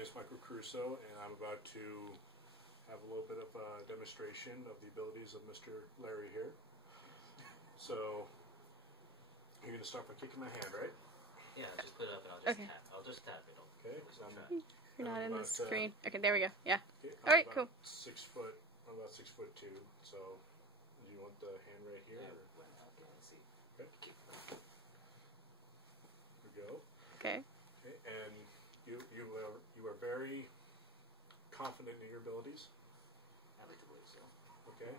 name is Michael Crusoe, and I'm about to have a little bit of a demonstration of the abilities of Mr. Larry here. So, you're going to start by kicking my hand, right? Yeah, just put it up and I'll just tap. I'll just tap it. Okay. You're not in the screen. Okay, there we go. Yeah. Okay, Alright, cool. I'm about 6'2", so do you want the hand right here? Yeah, or? let's see. Okay. Here we go. Okay. Okay, and you are very confident in your abilities. I like to believe so. Okay.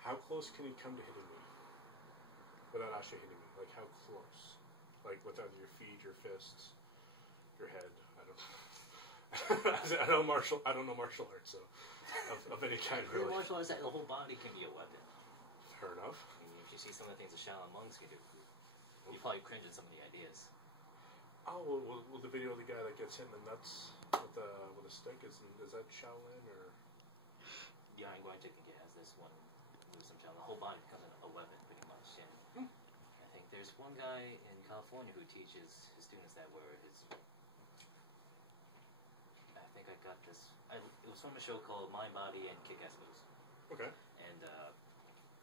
How close can he come to hitting me? Without actually hitting me. Like how close? Like without your feet, your fists, your head. I don't know. I don't know martial arts, so of any kind really. Martial arts, the whole body can be a weapon. Fair enough. I mean, if you see some of the things the Shaolin monks can do, you probably cringe at some of the ideas. Oh, well, the video of the guy that gets hit in the nuts with a stick, is that Shaolin or? Yeah, I'm going to think it has this one with some Shaolin. The whole body becomes a weapon, pretty much. And I think there's one guy in California who teaches his students that where his. I think I got this. It was from a show called Mind, Body, and Kick-Ass Moves. Okay. And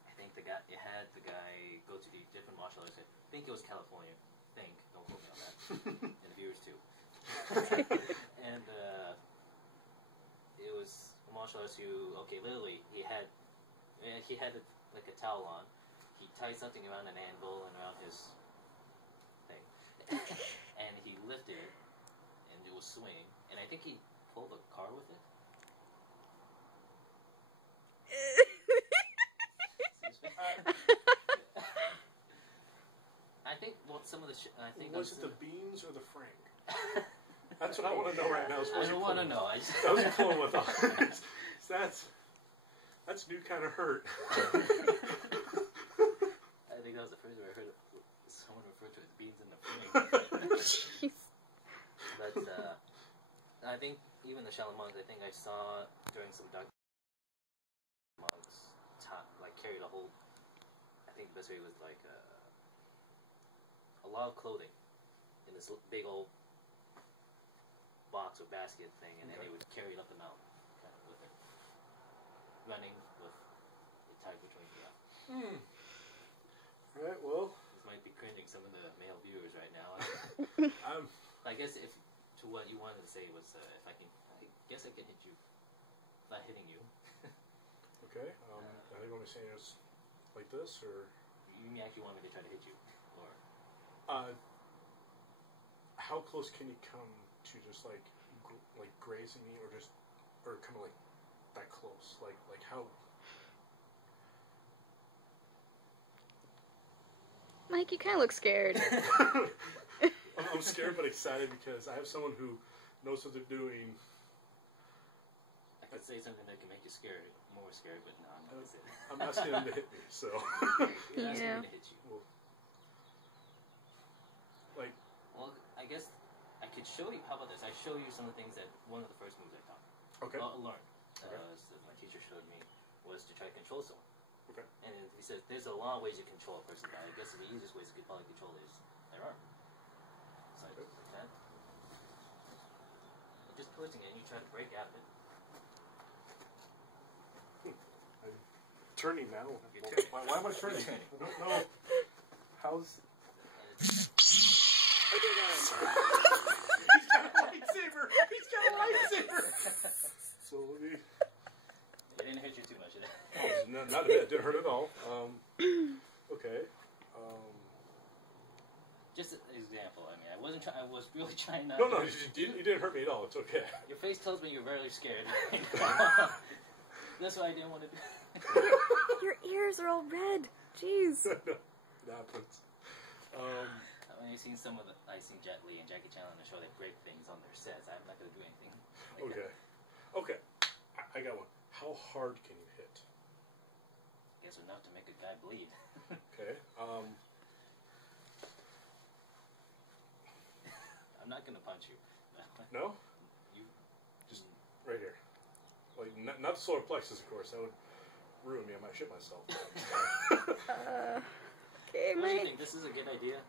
I think it had the guy go to the different martial arts. I think it was California. Don't quote me on that. And the viewers too. And it was a martial arts who, literally he had like a towel on. He tied something around an anvil and around his thing, and he lifted it, and it was swinging. And I think he pulled a car with it. I think some of the was it the beans or the frank? That's what I want to know right now. I don't want to know. That was pulling with us. That's new kind of hurt. I think that was the first time I heard someone refer to it as beans in the frank. But I think even the Shaolin monks, I think I saw during some dark monks carried a whole. I think the best way was like a lot of clothing in this big old box or basket thing, and then they would carry it up the mountain kind of with it, running with it tied between All right, well. This might be cringing some of the male viewers right now. I guess if to what you wanted to say was I guess I can hit you without hitting you. Okay. I think what I'm saying is like this, or you actually want me to try to hit you, or how close can you come to just like grazing me, or kind of like that close, like how? Mike, you kind of look scared. I'm scared but excited because I have someone who knows what they're doing. I could say something that can make you more scared, but no, I'm not gonna say that. I'm asking him to hit me, so. You're asking me to hit you. Well, I guess I could show you. How about this? I show you some of the things that one of the first moves I taught. Okay. Learned. So my teacher showed me was to try to control someone. Okay. And he said there's a lot of ways you control a person, but I guess the easiest ways to probably control is their arm. So like that. And just twisting it, and you try to break out of it. I'm turning now. You're turning. Why am I turning? I don't know. How's... He's got a lightsaber! He's got a lightsaber! So let me... It didn't hit you too much, did it? Oh, not a bit. It didn't hurt at all. Okay. Just an example. I mean, I was really trying not. No, you didn't hurt me at all. It's okay. Your face tells me you're very scared. That's why I didn't want to do. Your ears are all red. Jeez. It happens. When I've seen I've seen Jet Li and Jackie Chan on the show, they break things on their sets. I'm not going to do anything like that. Okay. I got one. How hard can you hit? I guess enough to make a guy bleed. Okay. I'm not going to punch you. No? You just right here. Like not the solar plexus, of course. That would ruin me. I might shit myself. Okay, What do you think? This is a good idea?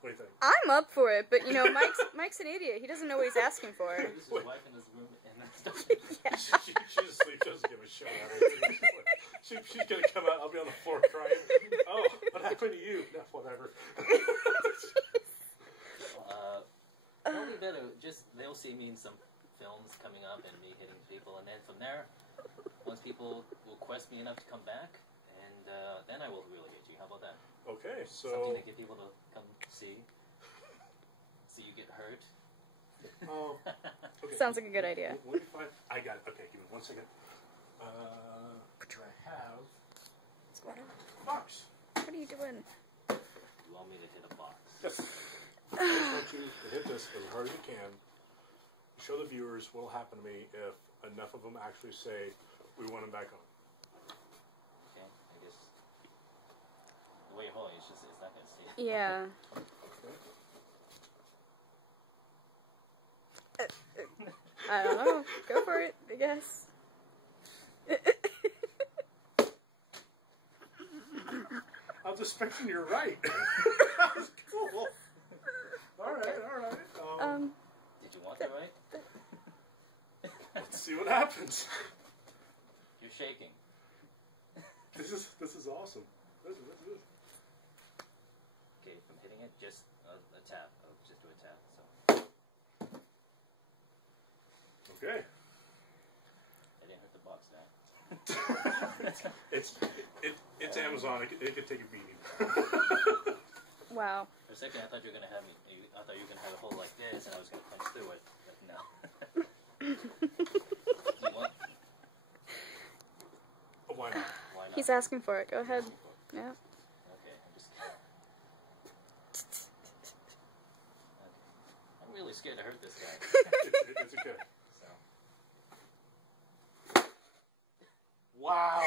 What do you think? I'm up for it, but you know, Mike's an idiot. He doesn't know what he's asking for. This is his wife in this room, and then stuff. She's asleep. She doesn't give a shit. She's gonna come out. I'll be on the floor crying. Oh, what happened to you? No, whatever. It'll be better. Just they'll see me in some films coming up and me hitting people, and then from there, once people will quest me enough to come back, and then I will really hit you. How about that? Okay, so Something to get people to come see you get hurt. Okay. Sounds like a good idea. Let me find. I got it. Okay, give me 1 second. I have What's going on? a box. What are you doing? You want me to hit a box? Yes. I just want you to hit this as hard as you can. Show the viewers what will happen to me if enough of them actually say, we want him back on. Okay, I guess. The way you're holding it's not going to see it. Yeah. I don't know. Go for it, I guess. I was expecting you're right. That's cool. Alright. Did you want that right? Let's see what happens. You're shaking. This is awesome. This is. Okay, from hitting it, just a tap. I'll just do a tap. So. Okay. I didn't hit the box now. It's Amazon. It could take a beating. Wow. For a second, I thought you were gonna have me. I thought you were gonna have a hole like this, and I was gonna punch through it. But no. You want? Oh, why not? Why not? He's asking for it. Go ahead. Yeah. Okay, I'm just. Okay. I'm really scared to hurt this guy. It's okay. So. Wow.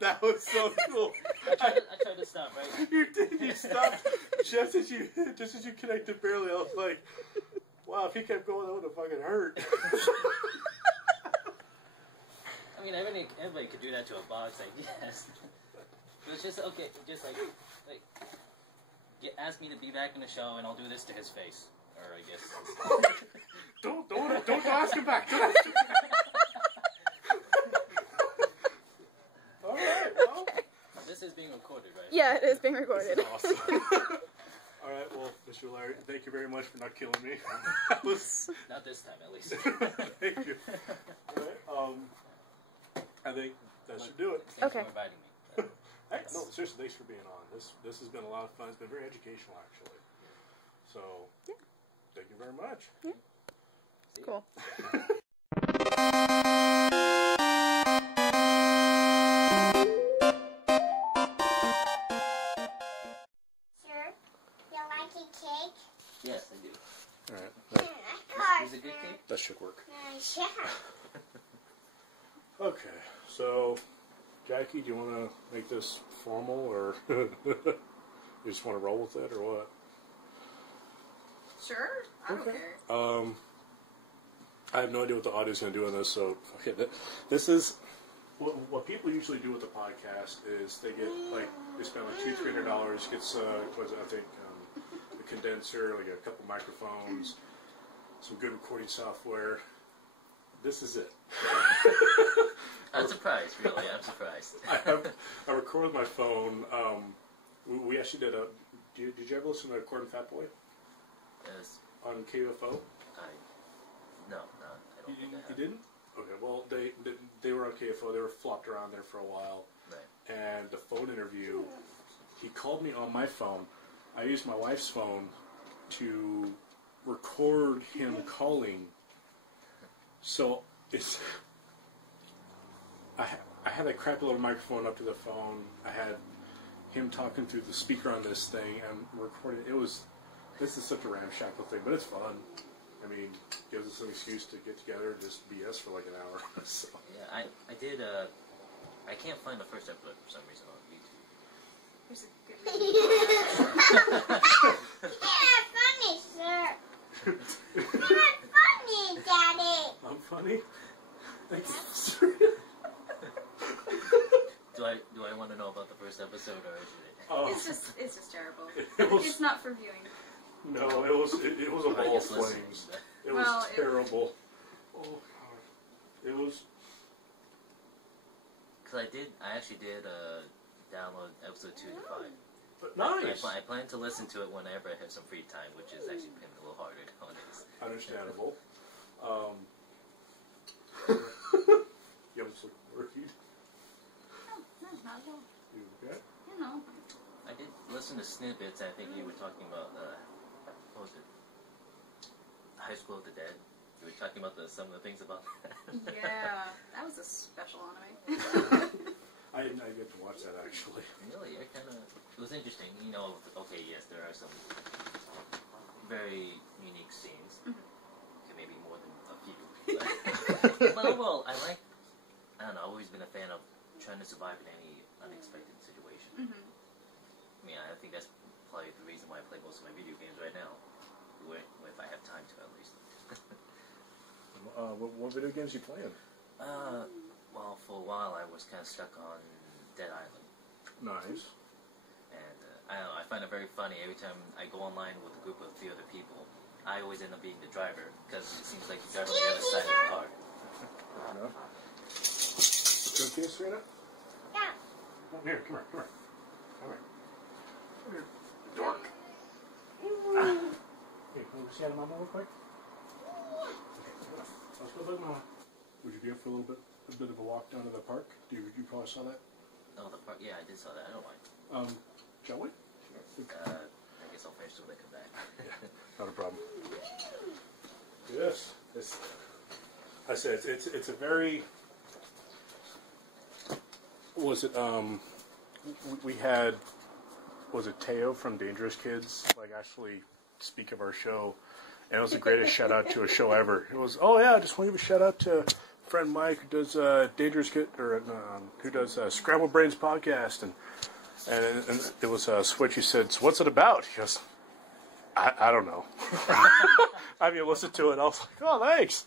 That was so cool. I tried to stop, right? You did. You stopped just as you connected barely. I was like, wow. If he kept going, that would have fucking hurt. I mean, everybody could do that to a box, I guess. But it's just okay. Just like ask me to be back in the show, and I'll do this to his face, or I guess. Don't ask him back. Don't ask him back. All right. Well. This is being recorded, right? Yeah, it is being recorded. This is awesome. All right. Well, Mr. Larry, thank you very much for not killing me. Not this time, at least. Thank you. All right. I think that should do it. Thanks Okay. for inviting me. Hey, no, seriously, thanks for being on. This has been a lot of fun. It's been very educational, actually. So, Yeah. thank you very much. Yeah. See? Cool. Sir, you like a cake? Yes, I do. All right. Of course. Is it good cake? That should work. Yeah. Okay, so, Jackie, do you want to make this formal, or you just want to roll with it, or what? Sure, I don't Okay. care. I have no idea what the audio is going to do on this, so okay, this is what people usually do with the podcast is they get they spend like $200-300, gets I think a condenser, like a couple microphones, some good recording software. This is it. I'm surprised, really. I'm surprised. I record with my phone. We actually did a. Did you ever listen to Cort and Fatboy Yes. on KUFO? No, I don't think I You have. didn't? Okay. Well, they were on KFO. They were flopped around there for a while. Right. And the phone interview, he called me on my phone. I used my wife's phone to record him calling. So it's. I had that crappy little microphone up to the phone. I had him talking through the speaker on this thing and recording. This is such a ramshackle thing, but it's fun. I mean, gives us an excuse to get together and just BS for like an hour. So. Yeah, I did. I can't find the first episode for some reason on YouTube. Here's a good You're funny, sir. You're funny, Daddy. I'm funny. Thank you. Do I want to know about the first worst episode, or is it? Oh. It's just terrible. It's not for viewing. No, it was a ball of flames. It was terrible. Oh God, it was. Because I actually did download episode 2 to 5. But nice. I plan to listen to it whenever I have some free time, which is actually been a little harder nowadays. Understandable. You almost look worried. No, not at all. You okay? You know. I did listen to snippets. I think you were talking about what was it? High School of the Dead. You were talking about some of the things about that. Yeah, that was a special anime. I didn't get to watch that actually. Really, it was interesting. You know, okay, yes, there are some very unique scenes. Okay, maybe more than a few. But overall, I don't know, I've always been a fan of trying to survive in any unexpected situation. I mean, I think that's probably the reason why I play most of my video games right now. If I have time to, at least. What video games are you playing? Well, for a while I was kind of stuck on Dead Island. Nice. And I don't know, I find it very funny every time I go online with a group of 3 other people. I always end up being the driver because it seems like you drive on the other side of the car. No. You okay, Serena? Yeah. Come here. Come here. Dork. Hey, can we see how Mama real quick? Okay, let's go look, Mama. Would you be up for a bit of a walk down to the park? You probably saw that? Oh, the park? Yeah, I did saw that. I don't mind. Shall we? I guess I'll finish when I come back. Yeah, not a problem. Yes. I said it's a very. Was it we had, was it Teo from Dangerous Kids actually speak of our show, and it was the greatest shout out to a show ever. It was, oh yeah, I just want to give a shout out to friend Mike who does Dangerous Kid, or who does Scrambled Brains podcast, and it was Switch. He said, so what's it about? He goes, I don't know. I mean, listened to it, I was like, oh, thanks.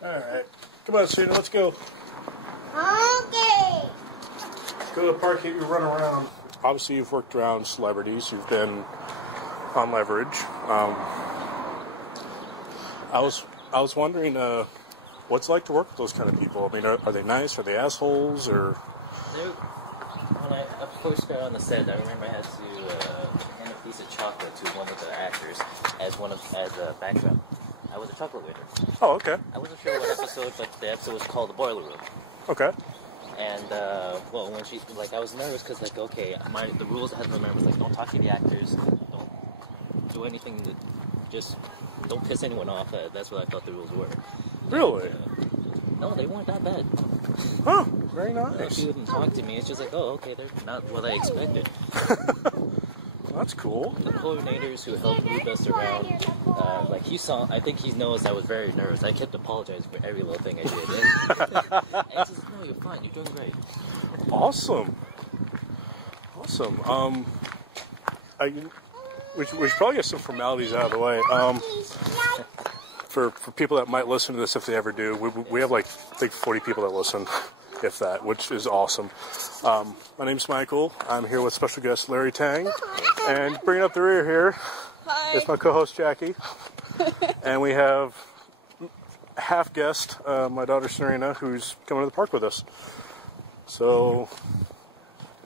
Alright. Come on, Serena, let's go. Okay. Go to the park, get you run around. Obviously, you've worked around celebrities. You've been on Leverage. I was wondering, what's it like to work with those kind of people? I mean, are they nice? Are they assholes? Or when I first got on the set, I remember I had to hand a piece of chocolate to one of the actors as a backdrop. I was a chocolate waiter. Oh, okay. I wasn't sure what episode, but the episode was called The Boiler Room. Okay. And, well, when she, I was nervous because, okay, the rules I had to remember was, don't talk to the actors, don't do anything, just don't piss anyone off. That's what I thought the rules were. Really? No, they weren't that bad. Huh, very nice. She wouldn't talk to me. It's just okay, they're not what I expected. That's cool. The coordinators who helped move us around, he saw, I think he knows I was very nervous. I kept apologizing for every little thing I did. And he says, no, you're fine. You're doing great. Awesome. We should probably get some formalities out of the way. For people that might listen to this, if they ever do, we have I think 40 people that listen, if that, which is awesome. My name's Michael. I'm here with special guest Larry Tang, and bringing up the rear here is my co-host Jackie, and we have half guest my daughter Serena, who's coming to the park with us. So,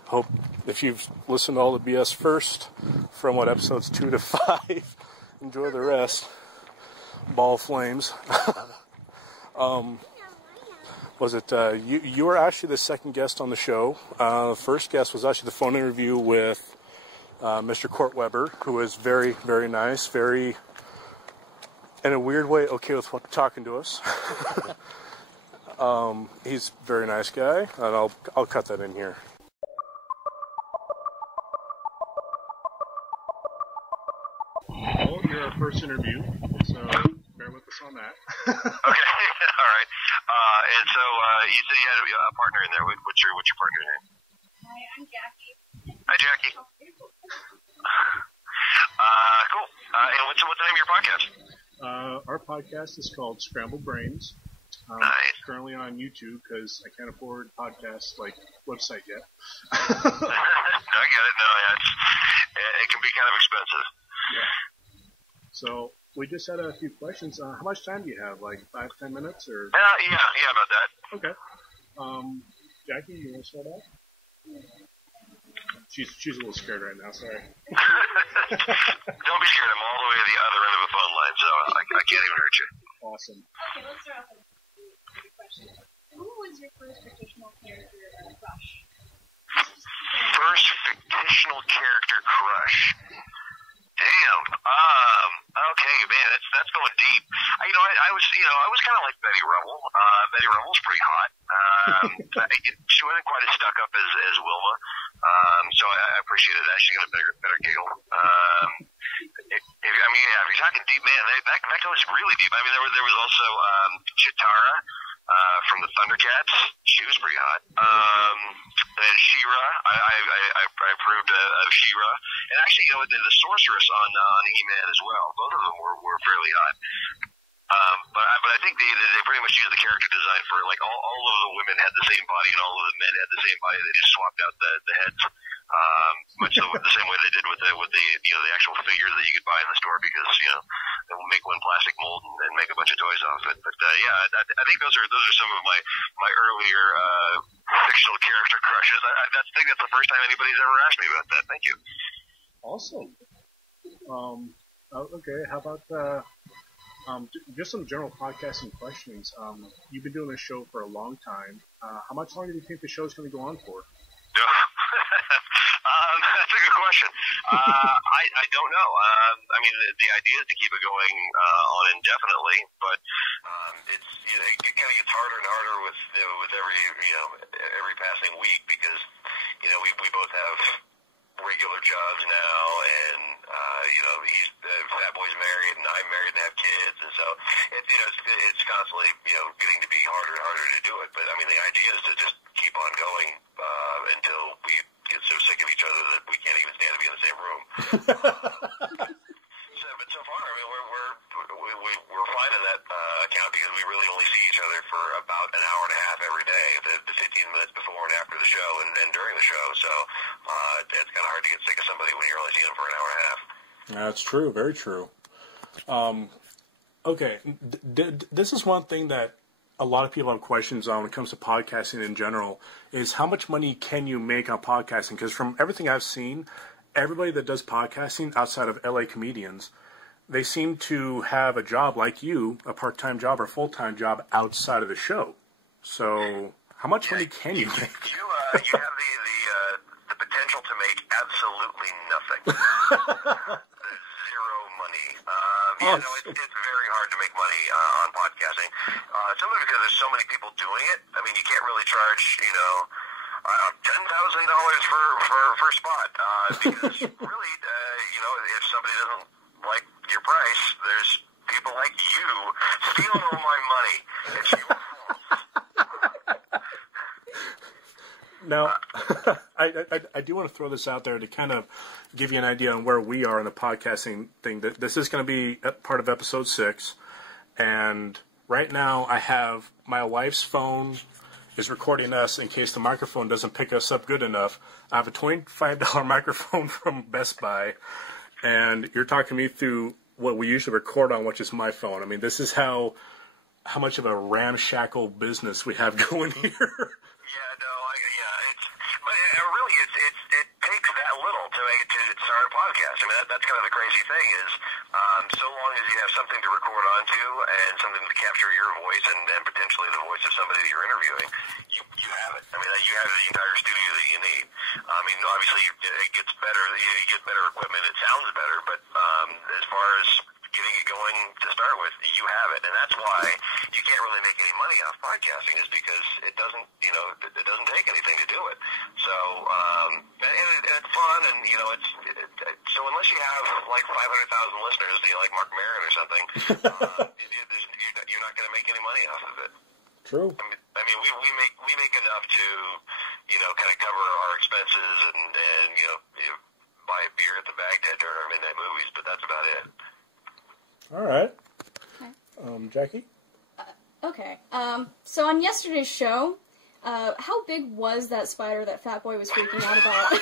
hope if you've listened to all the BS first, from episodes 2 to 5, enjoy the rest. Ball flames. Was it you were actually the second guest on the show? The first guest was actually the phone interview with Mr. Cort Webber, who is very, very nice, very, in a weird way, okay with talking to us. He's a very nice guy, and I'll cut that in here. Well, you're our first interview, so bear with us on that. Okay, all right. And so you said you had a partner in there. What's your partner name? Hi, I'm Jackie. Hi, Jackie. Cool. And what's the name of your podcast? Our podcast is called Scrambled Brains. Nice. Currently on YouTube because I can't afford podcast website yet. I get it. No, it can be kind of expensive. Yeah. So we just had a few questions. How much time do you have? 5-10 minutes, or? Yeah, about that. Okay. Jackie, you want to start off? She's a little scared right now. Sorry. Don't be scared. I'm all the way to the other end of the phone line, so I can't even hurt you. Awesome. Okay, let's start off with a question. Who was your first fictional character crush? First fictional character crush. Damn. Okay, man, that's going deep. I was kind of like Betty Rubble. Betty Rubble's pretty hot. She wasn't quite as stuck up as Wilma. So I appreciated that. She got a better giggle. If you're talking deep, man, that goes really deep. I mean, there was also Chitara from the Thundercats. She was pretty hot. And She-Ra. I approved of She-Ra. And actually, the Sorceress on He-Man as well. Both of them were fairly hot. But I think they pretty much used the character design for all of the women had the same body and all of the men had the same body. They just swapped out the heads, much the same way they did with the actual figures that you could buy in the store because they will make one plastic mold and make a bunch of toys off it. But I think those are some of my earlier fictional character crushes. I think that's the first time anybody's ever asked me about that. Thank you. Awesome. Okay, how about just some general podcasting questions. You've been doing this show for a long time. How much longer do you think the show's going to go on for? That's a good question. I don't know. I mean, the idea is to keep it going on indefinitely, but it kind of gets harder and harder with every passing week because we both have regular jobs now, and Fatboy's married, and I'm married and have kids, and so it's constantly getting to be harder and harder to do it. But I mean, the idea is to just keep on going until we get so sick of each other that we can't even stand to be in the same room. But so far, I mean, we're fine in that account because we really only see each other for about an hour and a half every day, the 15 minutes before and after the show and during the show. So it's kind of hard to get sick of somebody when you're only seeing them for an hour and a half. That's true. Very true. Okay. This is one thing that a lot of people have questions on when it comes to podcasting in general is how much money can you make on podcasting? Because from everything I've seen, everybody that does podcasting outside of LA comedians, they seem to have a job like you, a part-time job or full-time job outside of the show. So how much money can you make? You have the potential to make absolutely nothing. Zero money. It's very hard to make money on podcasting. Simply because there's so many people doing it. I mean, you can't really charge, $10,000 for a spot. Because really, if somebody doesn't like your price, there's people like you stealing all my money. It's your fault. Now, I do want to throw this out there to kind of give you an idea on where we are in the podcasting thing. This is going to be part of episode 6, and right now I have my wife's phone is recording us in case the microphone doesn't pick us up good enough. I have a $25 microphone from Best Buy, and you're talking to me through what we usually record on, which is my phone. I mean, this is how much of a ramshackle business we have going here. It takes that little to start a podcast. I mean, that's kind of the crazy thing is, so long as you have something to record onto and something to capture your voice and potentially the voice of somebody that you're interviewing, you have it. I mean, you have the entire studio that you need. I mean, obviously it gets better. You get better equipment. It sounds better, but as far as getting it going to start with, you have it, and that's why you can't really make any money off podcasting is because it doesn't take anything to do it. So, and it's fun, and so unless you have like 500,000 listeners, like Mark Maron or something, you're not going to make any money off of it. True. I mean, we make enough to kind of cover our expenses and buy a beer at the Baghdad during our midnight movies, but that's about it. All right. Jackie? Okay. So on yesterday's show, how big was that spider that Fatboy was freaking out about?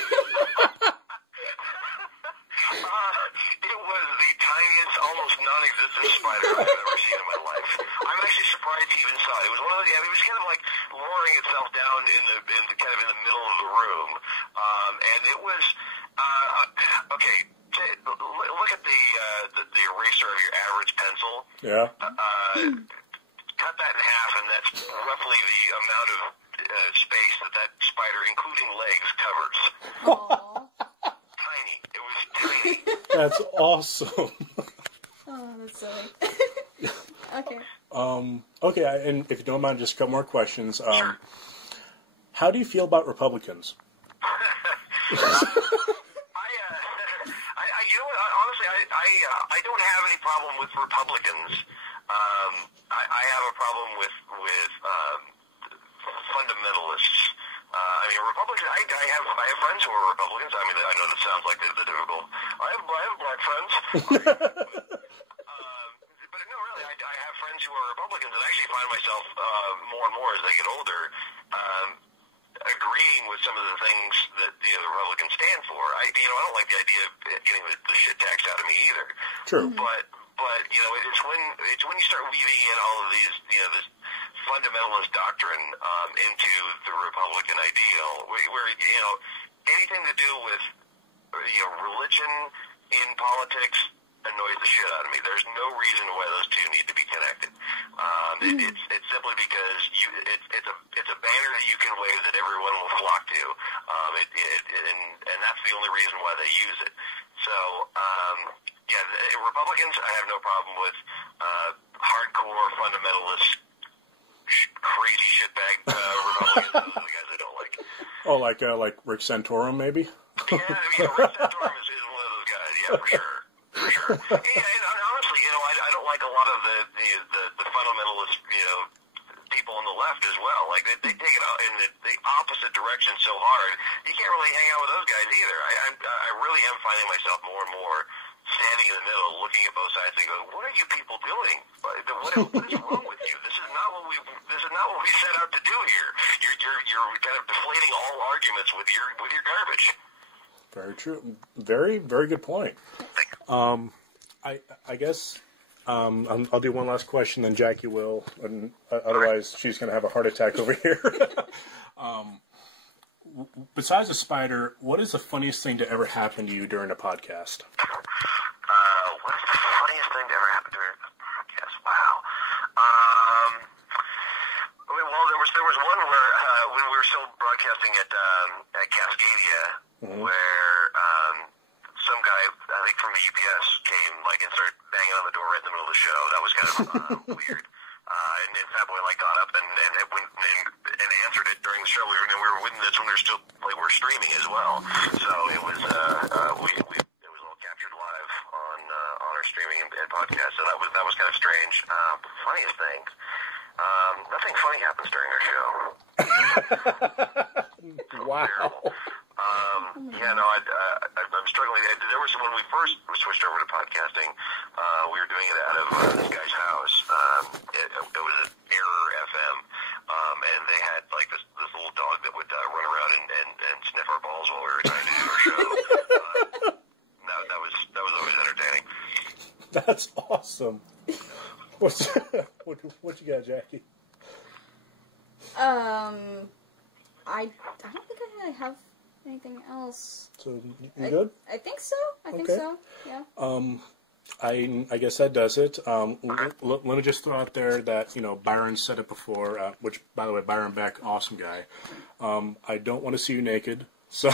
It was the tiniest, almost non-existent spider I've ever seen in my life. I'm actually surprised he even saw it. It was one of the, it was kind of like lowering itself down in the kind of in the middle of the room, and it was okay. Look at the eraser of your average pencil. Yeah. Cut that in half, and that's roughly the amount of space that spider, including legs, covers. Aww. Tiny. It was tiny. That's awesome. Oh, that's silly. Okay. Okay, and if you don't mind, just a couple more questions. Sure. How do you feel about Republicans? You know what? Honestly, I don't have any problem with Republicans. I have a problem with fundamentalists. I mean, Republicans. I have friends who are Republicans. I mean, I know that sounds like the difficult. I have black friends. But no, really, I have friends who are Republicans, and I actually find myself more and more as I get older agreeing with some of the things that the Republicans stand for. I don't like the idea of getting the shit taxed out of me either. True. But it's when you start weaving in all of these this fundamentalist doctrine into the Republican ideal, where anything to do with religion in politics annoys the shit out of me. There's no reason why those two need to be connected. It's simply because it's a banner that you can wave that everyone will flock to, and that's the only reason why they use it. So Republicans, I have no problem with. Hardcore fundamentalist, crazy shitbag Republicans. Those are the guys I don't like. Oh, like Rick Santorum, maybe? Yeah, Rick Santorum is one of those guys. Yeah, for sure. And honestly, I don't like a lot of the fundamentalist, people on the left as well. Like they take it out in the opposite direction so hard, you can't really hang out with those guys either. I really am finding myself more and more standing in the middle, looking at both sides, and go, "What are you people doing? What is wrong with you? This is not what we set out to do here. You're kind of deflating all arguments with your garbage." Very true. Very, very good point. I guess I'll do one last question, then Jackie will, and otherwise she's going to have a heart attack over here. Besides a spider, what is the funniest thing to ever happen to you during a podcast? What's the funniest thing to ever happen during a podcast? Wow. Well, there was one where when we were still broadcasting at Cascadia, where some guy, I think from the UPS, came and started banging on the door right in the middle of the show. That was kind of weird. And Fatboy got up and answered it during the show. We were within this when we were still we're streaming as well. So it was it was all captured live on our streaming and podcast. So that was kind of strange. Funniest thing. Nothing funny happens during our show. Wow. I'm struggling. There was when we first switched over to podcasting, we were doing it out of this guy's house. It was an Error FM, and they had this little dog that would run around and sniff our balls while we were trying to do our show. That was always entertaining. That's awesome. What you got, Jackie? I don't think I have anything else. So you good? I think so. I think Okay. so. Yeah. I guess that does it. Let me just throw out there that Byron said it before. Which, by the way, Byron Beck, awesome guy. I don't want to see you naked. So.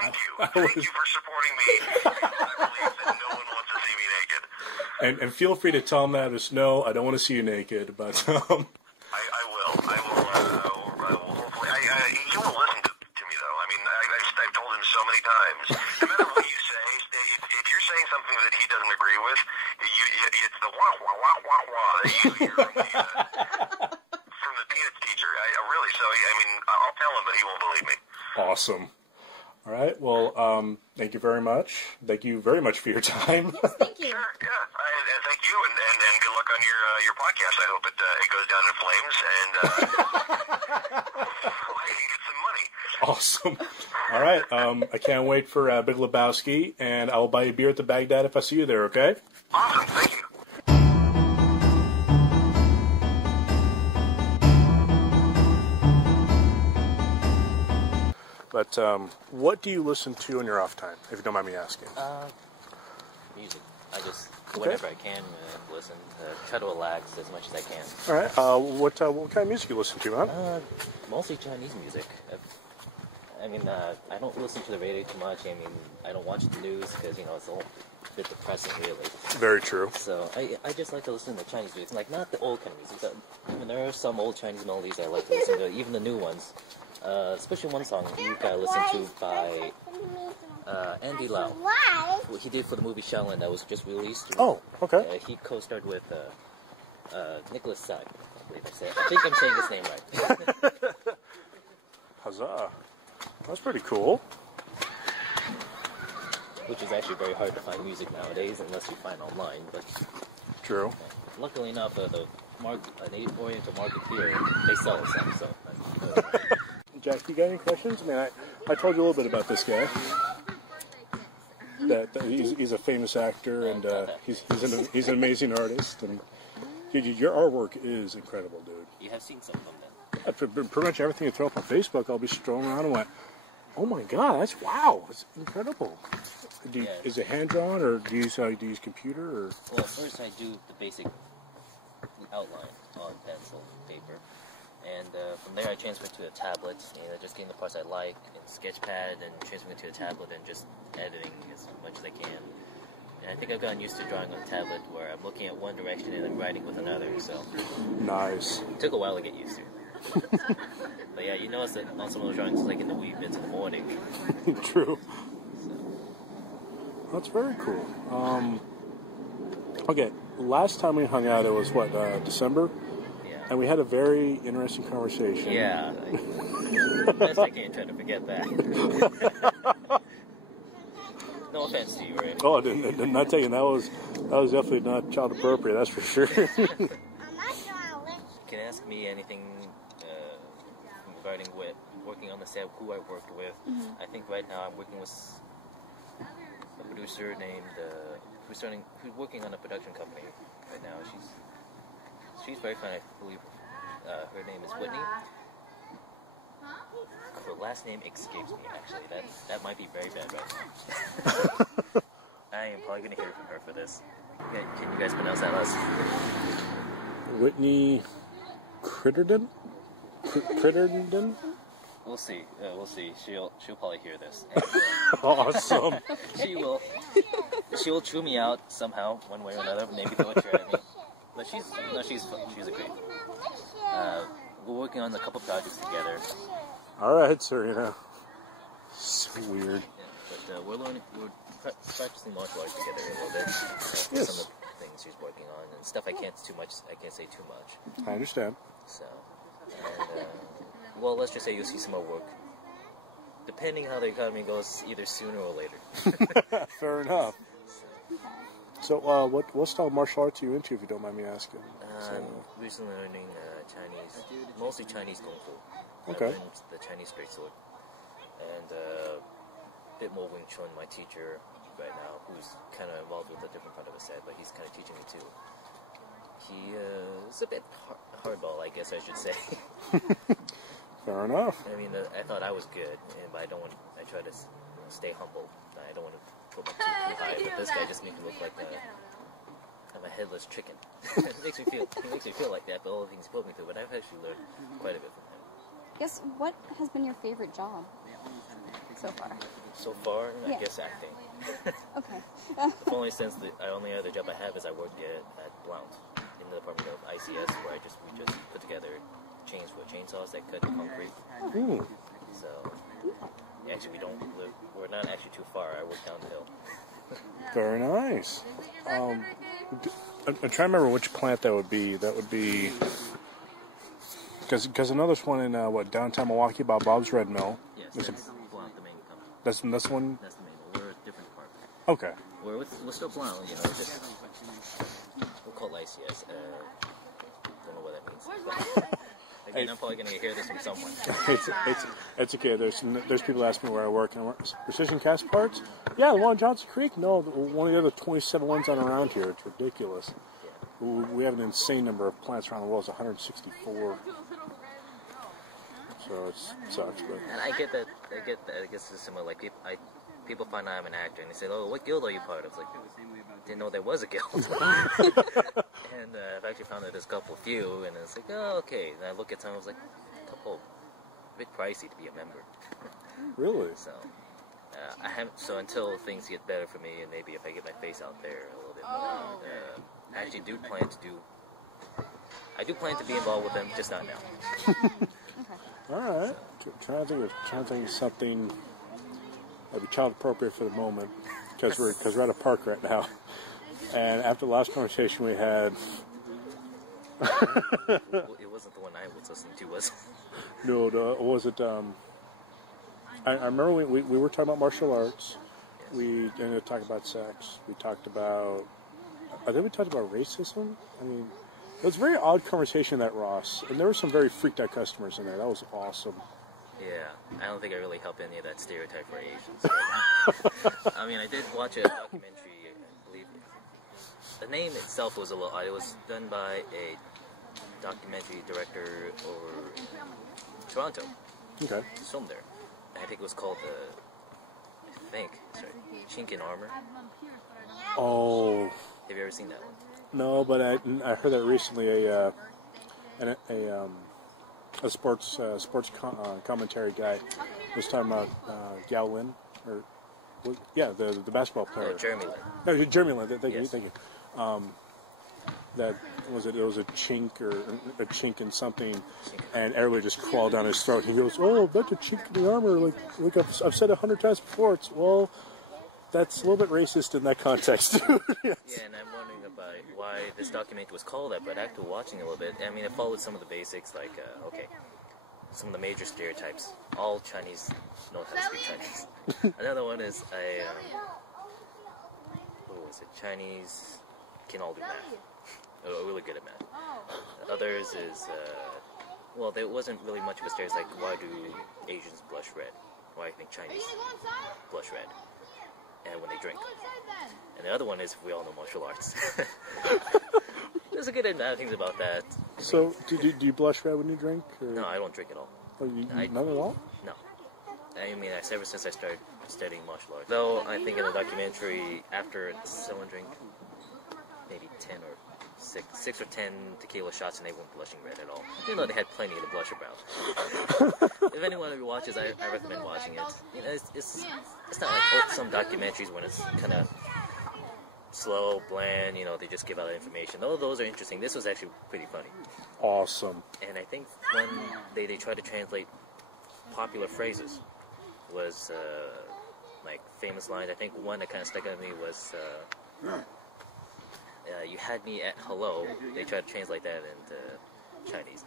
Thank you. Thank you for supporting me. I believe that no one wants to see me naked. And feel free to tell him that. No, I don't want to see you naked. But I will. I will hopefully. He won't listen to me though. I mean, I've told him so many times. No matter what you say, if you're saying something that he doesn't agree with, it's the wah wah wah wah wah that you hear from the peanuts teacher. Really. So I mean, I'll tell him, but he won't believe me. Awesome. All right. Well, thank you very much. Thank you very much for your time. Yes, thank you. Sure, yeah. And thank you, and good luck on your podcast. I hope it goes down in flames, and I can get some money. Awesome. All right. I can't wait for Big Lebowski, and I'll buy you a beer at the Baghdad if I see you there, okay? Awesome, thank you. But what do you listen to in your off time, if you don't mind me asking? Music. I just, whenever I can, listen. Try to relax as much as I can. All right. What kind of music you listen to, man? Mostly Chinese music. I mean, I don't listen to the radio too much. I mean, I don't watch the news because, you know, it's all a bit depressing, really. Very true. So I just like to listen to Chinese music. Like, not the old kind of music. I mean, there are some old Chinese melodies I like to listen to, even the new ones. Especially one song you gotta listen to by Andy Lau. What he did for the movie Shaolin that was just released. Oh, okay. He co-starred with Nicholas Tsai. I think I'm saying his name right. Huzzah. That's pretty cool. Which is actually very hard to find music nowadays unless you find online. But True. luckily enough, an Oriental market here, they sell some. So. Jack, you got any questions? I mean, I told you a little bit about this guy. That he's a famous actor, and he's an amazing artist. And dude, your artwork is incredible, dude. You have seen some of them then? Pretty much everything you throw up on Facebook, I'll be strolling around and went, "Oh my God, that's wow! It's incredible." Is it hand drawn, or do you use computer? Or? Well, first I do the basic outline on pencil paper. And from there I transfer to a tablet, just getting the parts I like in Sketchpad and transferring it to a tablet and just editing as much as I can. And I think I've gotten used to drawing on a tablet where I'm looking at one direction and then writing with another, so... Nice. It took a while to get used to. But yeah, you notice that on some of those drawings, like in the wee bits in the morning. True. So. That's very cool. Okay, last time we hung out, it was what, December? And we had a very interesting conversation. Yeah. Best I can try to forget that. No offense to you, Ray. Oh, I did not tell you. That was definitely not child appropriate, that's for sure. You can ask me anything regarding working on the set, who I worked with. Mm-hmm. I think right now I'm working with a producer named, who's working on a production company right now. She's very fun. I believe her name is Whitney. Her last name escapes me, actually. That might be very bad right now. I am probably going to hear from her for this. Can you guys pronounce that last? Whitney Critterden? Critterden? We'll see. We'll see. She'll probably hear this. Awesome. She will chew me out somehow, one way or another. Maybe throw a chair at me. But she's fun. She's a great. We're working on a couple projects together. All right, Serena. So weird. Yeah, but we're practicing martial arts together a little bit. Yes. Some of the things she's working on and stuff I can't say too much. I understand. So, and well, let's just say you'll see some more work. Depending how the economy goes, either sooner or later. Fair enough. So, what style of martial arts are you into, if you don't mind me asking? I'm recently learning Chinese, mostly Chinese Kung Fu. Okay. I learned the Chinese straight sword. And a bit more Wing Chun, my teacher right now, who's kind of involved with a different part of the set, but he's kind of teaching me too. He is a bit hardball, I guess I should say. Fair enough. I mean, I thought I was good, but I try to stay humble. I don't want to put my too high, but this guy just makes me look like I'm a headless chicken. He makes me feel like that, but all the things he put me through, but I've actually learned quite a bit from him. Guess what has been your favorite job so far? So far, Yeah. I guess acting. Okay. The only other job I have is I worked at Blount in the department of ICS, where we just put together chains for chainsaws that cut concrete. Ooh. So actually, we're not actually too far. I work downhill. Very nice. I'm trying to remember which plant that would be. That would be because I know there's one in downtown Milwaukee about Bob's Red Mill. Yes, There's that's Blount, the main company. That's one. That's the main one. We're a different department. Okay. We're still blonde, you know. Just we're called ICS. Don't know what that means. But, again, I'm probably gonna hear this from someone. It's okay. There's people asking me where I work, and precision cast parts. Yeah, the one on Johnson Creek. No, one of the other 27 ones on around here. It's ridiculous. Yeah. We have an insane number of plants around the world. It's 164. So it sucks, but. And I get that. I guess it's similar. Like people find out I'm an actor, and they say, "Oh, what guild are you part of?" It's like, didn't know there was a guild. And I've actually found that there's a few, and it's like, oh, okay. And I look at some, I was like, a couple, a bit pricey to be a member. Really? So, I haven't. So until things get better for me, and maybe if I get my face out there a little bit more, I actually do plan to do. I do plan to be involved with them, just not now. All right. Trying to think of something that'd be child appropriate for the moment, because we're at a park right now, and after the last conversation we had. It wasn't the one I was listening to, was it? No, was it? I remember we were talking about martial arts. Yes. We ended up talking about sex. We talked about. I think we talked about racism. I mean, it was a very odd conversation at Ross, and there were some very freaked out customers in there. That was awesome. Yeah, I don't think I really helped any of that stereotype for Asians. I mean, I did watch a documentary, I believe. The name itself was a little odd. It was done by a documentary director over Toronto. Okay. It's filmed there. I think it was called Chink in Armor. Oh. Have you ever seen that one? No, but I heard that recently. A sports commentary guy was talking about Yao Lin, the basketball player. Jeremy Lin. No, Jeremy Lin. Thank Yes. you. That was it. It was a chink or a chink in something, and everybody just crawled down his throat. He goes, "Oh, that's a chink in the armor." Like I've said 100 times before. That's a little bit racist in that context. Yes. Yeah, and I'm wondering about why this documentary was called that, but after watching it a little bit, I mean, it followed some of the basics, like, some of the major stereotypes. All Chinese know how to speak Chinese. Another one is, Chinese can all do math. They're really good at math. Others is, there wasn't really much of a stereotype, like, why do Asians blush red? Why I think Chinese blush red? And when they drink. And the other one is we all know martial arts. There's a good and bad things about that. So, do you blush red when you drink? Or? No, I don't drink at all. Oh, none at all? No. I mean, ever since I started studying martial arts. Though, I think in the documentary, after someone drank maybe 10 or 6 or 10 tequila shots and they weren't blushing red at all. Even though they had plenty to blush about. If anyone who watches, I recommend watching it. You know, it's not like some documentaries when it's kind of slow, bland, you know, they just give out information. Though those are interesting. This was actually pretty funny. Awesome. And I think when they tried to translate popular phrases was like famous lines. I think one that kind of stuck out to me was you had me at hello. They tried to translate that into Chinese,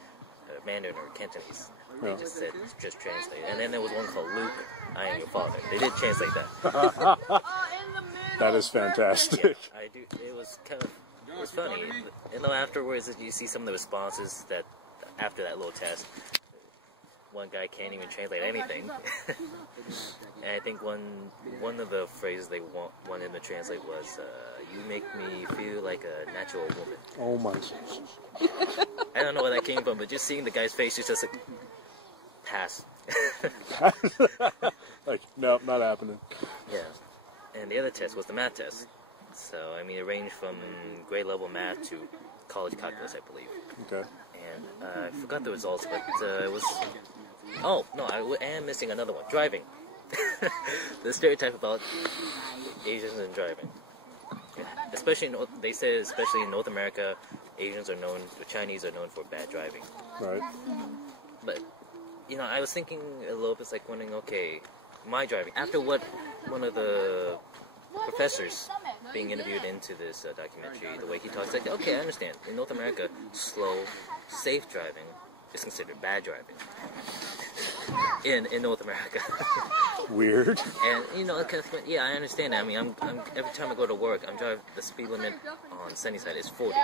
Mandarin or Cantonese. They just translate. And then there was one called Luke, I am your father. They did translate that. That is fantastic. Yeah, I do. It was funny. And then afterwards, you see some of the responses that after that little test, one guy can't even translate anything. And I think one of the phrases they wanted him to translate was, "You make me feel like a natural woman." Oh my! I don't know where that came from, but just seeing the guy's face, it's just like pass. Like, no, not happening. Yeah. And the other test was the math test. So, I mean, it ranged from grade level math to college calculus, I believe. Okay. And I forgot the results, but it was... Oh, no, I am missing another one. Driving. The stereotype about Asians and driving. Especially, they say, especially in North America, the Chinese are known for bad driving. Right. But, you know, I was thinking a little bit, like wondering, okay, my driving, after what one of the professors being interviewed into this documentary, the way he talks, like, okay, I understand. In North America, slow, safe driving is considered bad driving. in North America. Weird. And you know, yeah, I understand that. I mean, I'm every time I go to work, I'm driving. The speed limit on Sunnyside is 40.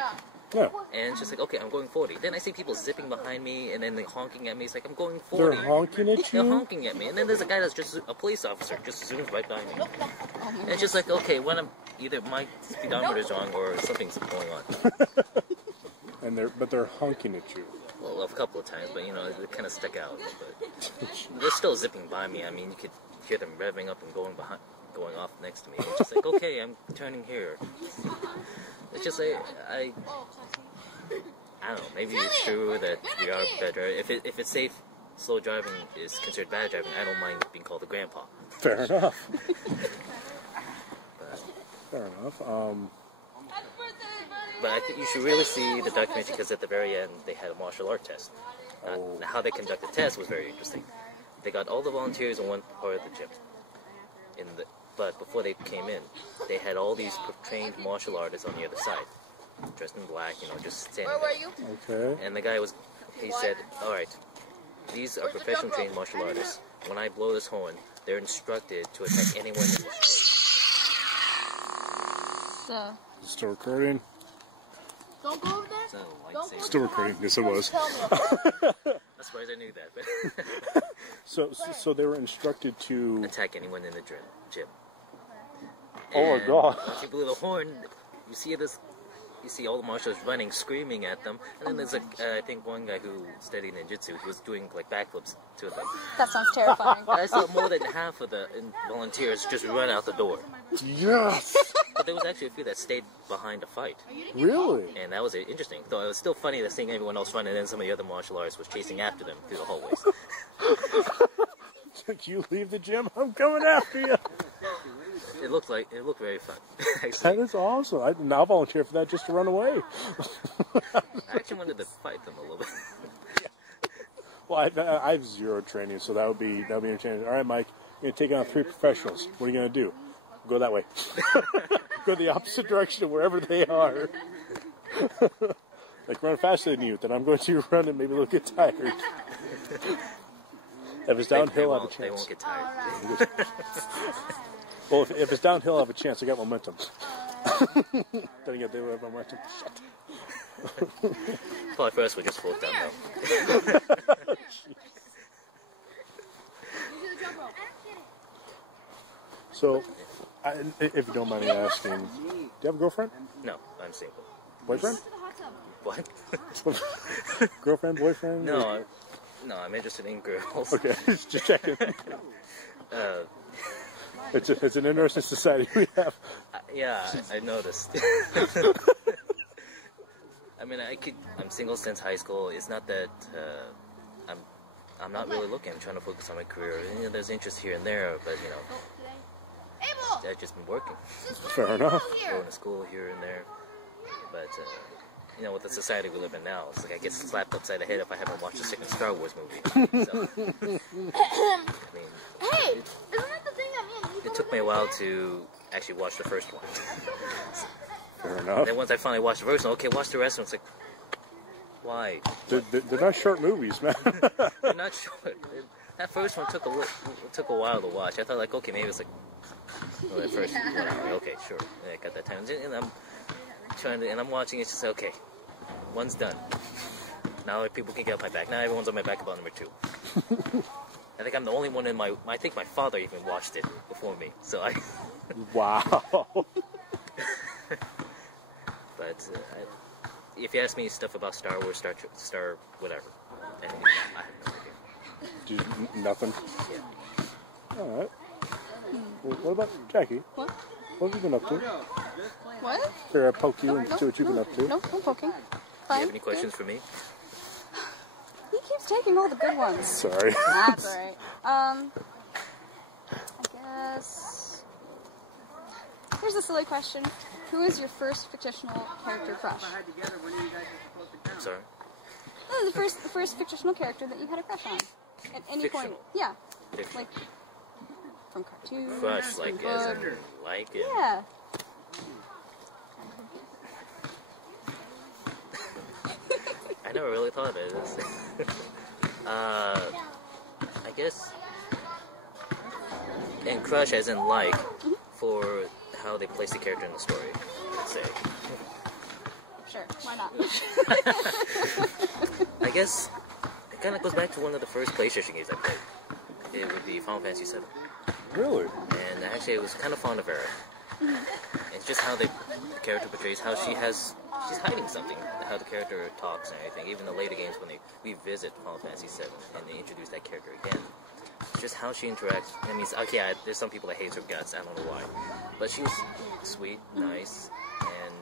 Yeah. And it's just like, okay, I'm going 40. Then I see people zipping behind me, and then they're honking at me. It's like, I'm going 40. They're honking at They're you? honking at me. And then there's a guy that's just a police officer, just zooms right by me. And it's just like, okay, when I'm either my speedometer's wrong or something's going on. And they're honking at you. Well, a couple of times, but you know, it kind of stuck out. But they're still zipping by me. I mean, you could hear them revving up and going off next to me. It's just like, okay, I'm turning here. It's just like I don't know. Maybe it's true that we are better. If it's safe, slow driving is considered bad driving. I don't mind being called a grandpa. Fair enough. But, Fair enough. But I think you should really see the documentary because at the very end they had a martial art test. Now, how they conducted the test was very interesting. They got all the volunteers in one part of the gym. But before they came in, they had all these trained martial artists on the other side, dressed in black, you know, just standing there. Okay. And the guy he said, all right, these are professional trained martial artists. When I blow this horn, they're instructed to attack anyone in the street. So, Still recording? Don't go over there. So, like, Still recording. Yes, it was. I'm surprised I knew that, but So they were instructed to attack anyone in the gym. Oh my And God. once you blew the horn, you see all the martial artists running, screaming at them, and then there's I think one guy who studied ninjutsu who was doing like backflips to them. that sounds terrifying. I saw more than half of the volunteers just run out the door. Yes. But there was actually a few that stayed behind to fight, Really? and that was interesting. Though it was still funny that seeing everyone else run, and then some of the other martial artists was chasing after them through the hallways. You leave the gym, I'm coming after you. It looked very fun. That is awesome. I'd now volunteer for that just to run away. I actually wanted to fight them a little bit. Well, I have zero training, so that would be entertaining. All right, Mike, you're going to take on 3 professionals. What are you going to do? Go that way. Go the opposite direction of wherever they are. Like, run faster than you, then I'm going to run and maybe they'll get tired. If it's downhill, I have a They chance. won't get tired. Well, if it's downhill, I have a chance. I got momentum. Then again, they will have momentum. Shut. Probably first we'll just float down though. So, if you don't mind me asking, do you have a girlfriend? No, I'm single. Boyfriend? What? Girlfriend, boyfriend? No, I'm interested in girls. Okay, just checking. It's an interesting society we have. Yeah, I noticed. I mean, I'm single since high school. It's not that I'm not really looking. I'm trying to focus on my career. You know, there's interest here and there, but you know, I've just been working. Fair enough. Going to school here and there, but you know, with the society we live in now, it's like I get slapped upside the head if I haven't watched a second Star Wars movie. So, I mean, Hey, isn't that the thing that it took me a while to actually watch the first one. Fair And enough. then once I finally watched the first one, okay, watch the rest of it. It's like, why? They're not short movies, man. They're not sure. That first one took a while to watch. I thought like, okay, maybe it's like, well, at first, okay, sure, yeah, I got that time. And I'm watching. It's just okay, one's done. Now people can get off my back. Now everyone's on my back about number 2. I think I'm the only one in my. I think my father even watched it before me. So I. Wow. But if you ask me stuff about Star Wars, Star whatever, I have no idea. Nothing. Yeah. All right. Well, what about Jackie? What? What have you been up to? What? Here, I poke you and see what you've been up to. No, I'm poking. Do you Fine. have any questions for me? He keeps taking all the good ones. Sorry. That's alright. I guess. Here's a silly question. Who is your first fictional character crush? Sorry. No, the first fictional character that you had a crush on. At any point. Fictional? Yeah. Fictional. Like, from cartoons. Crush, from like as in, books. like it. Yeah. I never really thought of it. I guess, and crush as in like for how they place the character in the story, let's say. Sure, why not? I guess it kind of goes back to one of the first PlayStation games I played. It would be Final Fantasy VII. Really? And actually, I was kind of fond of her. It's just how the character portrays how she's hiding something, how the character talks and everything. Even the later games when we visit Final Fantasy VII and they introduce that character again. It's just how she interacts. I mean, okay, there's some people that hate her guts. I don't know why, but she's sweet, nice,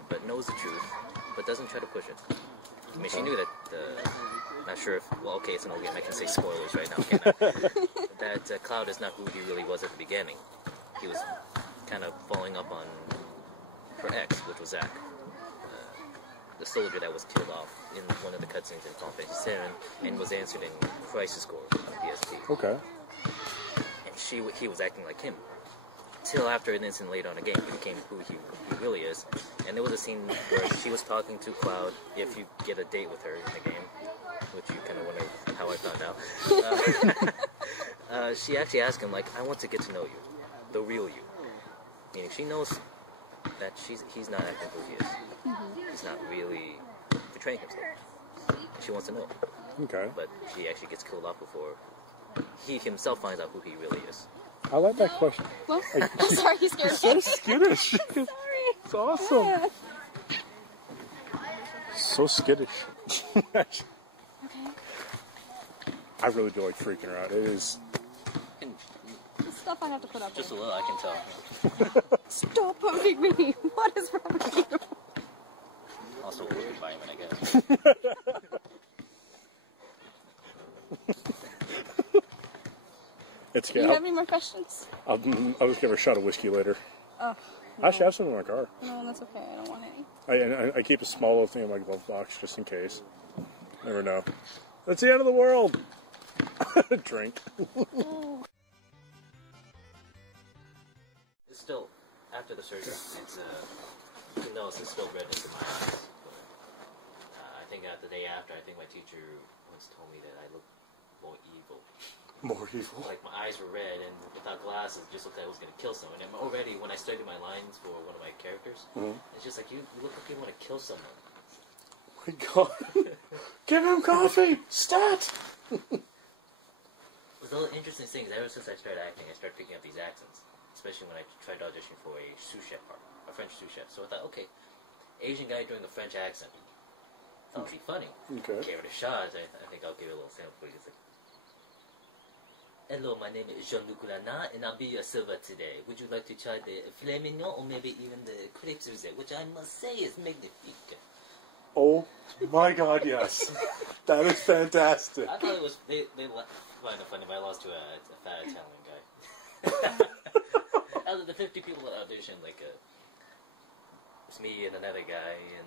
but knows the truth, but doesn't try to push it. I mean, she knew that. Not sure if. Well, okay, it's an old game. I can say spoilers right now. Can I? That Cloud is not who he really was at the beginning. He was kind of following up on her ex, which was Zack, the soldier that was killed off in one of the cutscenes in Final Fantasy VII, and was answered in Crisis Core on PSP. Okay. And he was acting like him. Till after an instant later on the game, he became who he really is. And there was a scene where she was talking to Cloud if you get a date with her in the game, which you kind of wonder how I found out. She actually asked him, like, I want to get to know you, the real you. Meaning she knows that he's not acting who he is. He's not really portraying himself. She wants to know. Okay. But he actually gets killed off before he himself finds out who he really is. I like that question. Well, I'm sorry, you scared me. So skittish. Sorry. It's awesome. Yeah. So skittish. Okay. I really do like freaking her out. It is. Stuff I have to put up Just a with. little, I can tell. Stop poking me. What is wrong with you? Also a work environment, I guess. It's Do you have any more questions? I'll just give her a shot of whiskey later. Oh. I should have some in my car. No, that's okay. I don't want any. I keep a small little thing in my glove box just in case. Never know. That's the end of the world. Drink. It's still, after the surgery, it's, who knows, it's still red into my eyes. But, I think the day after, I think my teacher once told me that I looked more evil. More evil. Like, my eyes were red, and without glasses, it just looked like I was going to kill someone. And already, when I studied my lines for one of my characters, it's just like, you look like you want to kill someone. Oh my God. Give him coffee! Stat! With all the interesting things, ever since I started acting, I started picking up these accents. Especially when I tried to audition for a sous chef part, a French sous chef. So I thought, okay, Asian guy doing a French accent. That would be funny. Okay. Gave it a shot. I think I'll give it a little sample for you. It's like, hello, my name is Jean-Luc Lana, and I'll be your server today. Would you like to try the filet mignon, or maybe even the crêpe Suzette, which I must say is magnifique. Oh my God, yes. That is fantastic. I thought it was, they find it funny, but I lost to a fat Italian guy. Out of the 50 people that auditioned, like, it's me and another guy, and,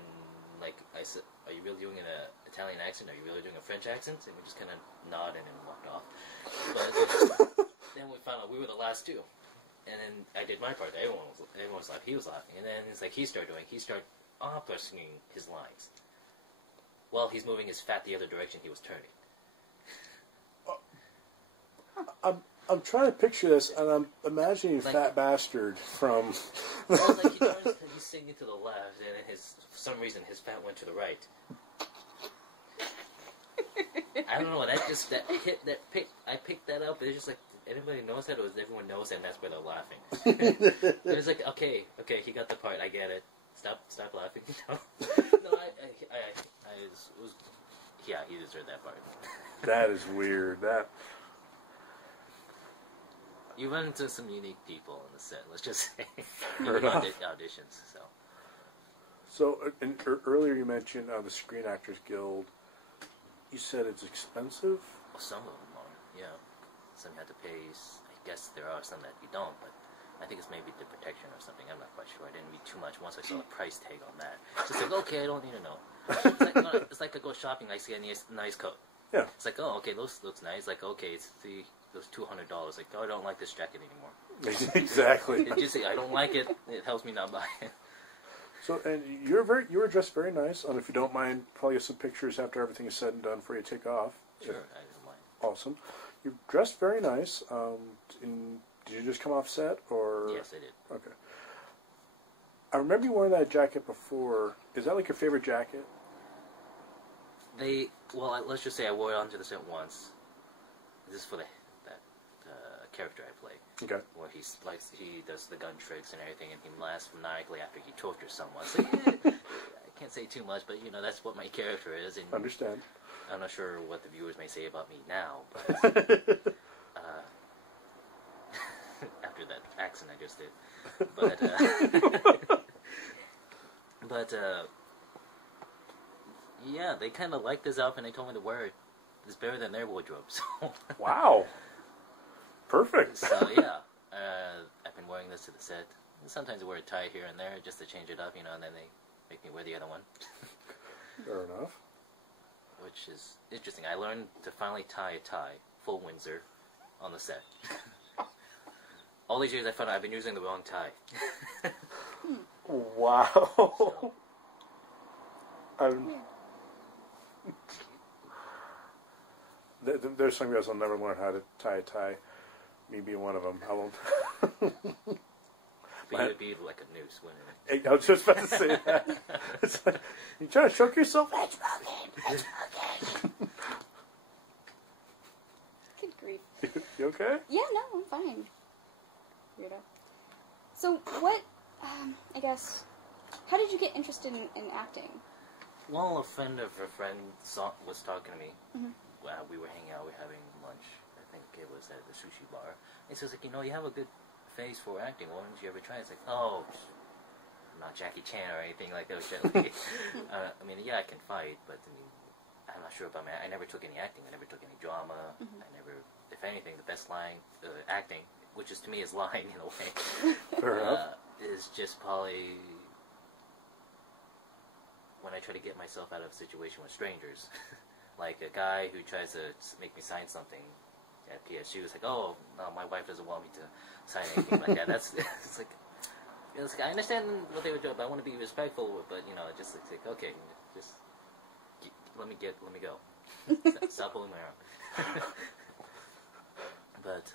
like, I said, are you really doing an Italian accent? Are you really doing a French accent? And we just kind of nodded and walked off. But then we found out we were the last two. And then I did my part. Everyone was laughing. He was laughing. And then it's like he started opera singing his lines. While he's moving his fat the other direction he was turning. I'm trying to picture this, and I'm imagining like, Fat Bastard from... Well, like he's singing to the left, and then for some reason his fat went to the right. I don't know, I picked that up, it's just like, anybody knows that, or does everyone knows that, and that's where they're laughing? It's like, okay, he got the part, I get it. Stop laughing. No, yeah, he deserved that part. That is weird. You run into some unique people on the set, let's just say. Fair enough. Auditions, so. So, earlier you mentioned the Screen Actors Guild. You said it's expensive? Some of them are, yeah. Some you have to pay. I guess there are some that you don't, but I think it's maybe the protection or something. I'm not quite sure. I didn't read too much once I saw the price tag on that. It's just like, okay, I don't need to know. It's like I go shopping, I see a nice coat. Yeah. It's like, oh, okay, those looks nice. Like, okay, it's those $200. Like, oh, I don't like this jacket anymore. Exactly. It's just, I don't like it. It helps me not buy it. So, and you were dressed very nice. And if you don't mind, probably get some pictures after everything is said and done for you to take off. Sure, I don't mind. Awesome. You're dressed very nice. Did you just come off set, or? Yes, I did. Okay. I remember you wearing that jacket before. Is that like your favorite jacket? Let's just say I wore it onto the set once. This is for that character I play. Okay. Where he does the gun tricks and everything, and he laughs maniacally after he tortures someone. So yeah, I can't say too much, but that's what my character is. And Understand. I'm not sure what the viewers may say about me now, but after that accent I just did. But yeah, they kind of liked this outfit, and they told me to wear it. It's better than their wardrobe. So wow. Perfect. So yeah, I've been wearing this to the set. Sometimes I wear a tie here and there just to change it up, and then they make me wear the other one. Fair enough. Which is interesting. I learned to finally tie a tie, full Windsor, on the set. All these years I found out I've been using the wrong tie. Wow. There's some guys I'll never learn how to tie a tie. Me being one of them. I won't. But you'd be like a noose, wouldn't it? I was just about to say that. It's like, you trying to choke yourself? Let's Good grief. You okay? Yeah, no, I'm fine. Weirdo. So, what, I guess, how did you get interested in acting? Well, a friend of a friend was talking to me. Mm-hmm. We were hanging out, we were having lunch. I think it was at the sushi bar. And so it's like, you have a good face for acting. Why don't you ever try it? It's like, oh, I'm not Jackie Chan or anything like that. I mean, yeah, I can fight, but I'm not sure about I never took any acting. I never took any drama. Mm-hmm. I never, if anything, the best line, acting, which is to me is lying in a way, Fair enough. is just probably when I try to get myself out of a situation with strangers. Like a guy who tries to make me sign something at PSU. It's like, oh, no, my wife doesn't want me to sign anything like that. It's like, I understand what they were doing, but I want to be respectful. But just like, okay, just let me go. Stop pulling my arm. But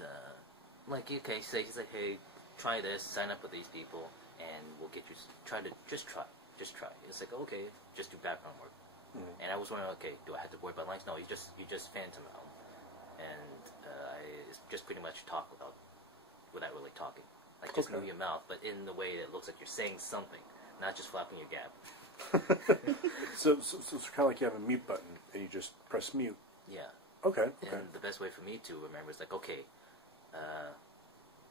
okay, he's like, hey, try this, sign up with these people, and we'll get you. Just try. It's like, okay, just do background work. And I was wondering, okay, do I have to worry about lines? No, you just phantom out, and I just pretty much talk without really talking. Like just move your mouth, but in the way that looks like you're saying something, not just flapping your gap. So it's kind of like you have a mute button, and you just press mute. Yeah. Okay. And the best way for me to remember is like, okay,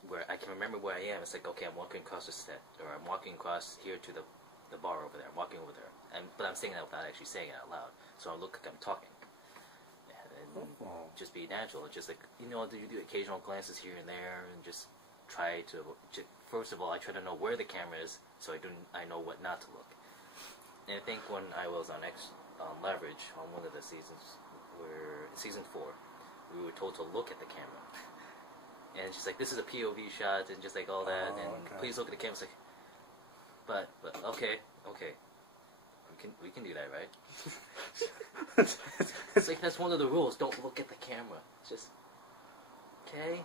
where I can remember where I am. It's like, okay, I'm walking across the set, or I'm walking across here to the bar over there. I'm walking over there. But I'm saying that without actually saying it out loud. So I look like I'm talking. And just be natural. Just like, do you do occasional glances here and there, and just try to, first of all, I try to know where the camera is, so I know what not to look. And I think when I was on Leverage, on one of the seasons, season 4, we were told to look at the camera. And it's just like, this is a POV shot, and just like all that, please look at the camera. It's like, but okay. We can do that, right? It's like, that's one of the rules. Don't look at the camera. Just, okay?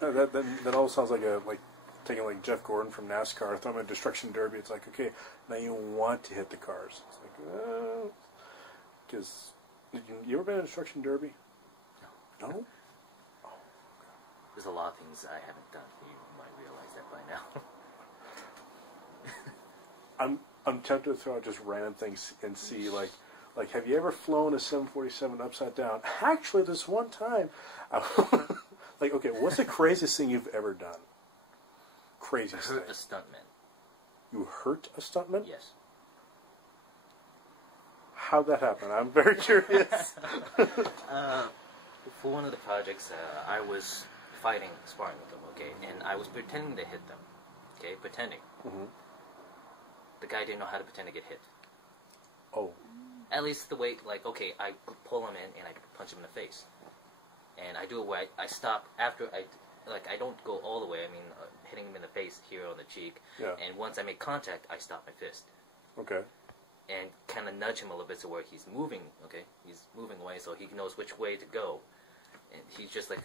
That all sounds like taking like Jeff Gordon from NASCAR, throw him in a destruction derby. It's like, okay, now you want to hit the cars. It's like, because you ever been in a destruction derby? No. No? Oh, there's a lot of things I haven't done. You might realize that by now. I'm tempted to throw out just random things and see, like have you ever flown a 747 upside down? Actually, this one time, okay, what's the craziest thing you've ever done? Craziest thing. Hurt a stuntman. You hurt a stuntman? Yes. How'd that happen? I'm very curious. For one of the projects, I was sparring with them, okay, and I was pretending to hit them, okay, pretending. Mm-hmm. The guy didn't know how to pretend to get hit. Oh. At least the way, like, okay, I pull him in and I punch him in the face. And I do it where I stop after I don't go all the way. I mean, hitting him in the face here on the cheek. Yeah. And once I make contact, I stop my fist. Okay. And kind of nudge him a little bit to where he's moving, okay? He's moving away so he knows which way to go. and he's just like,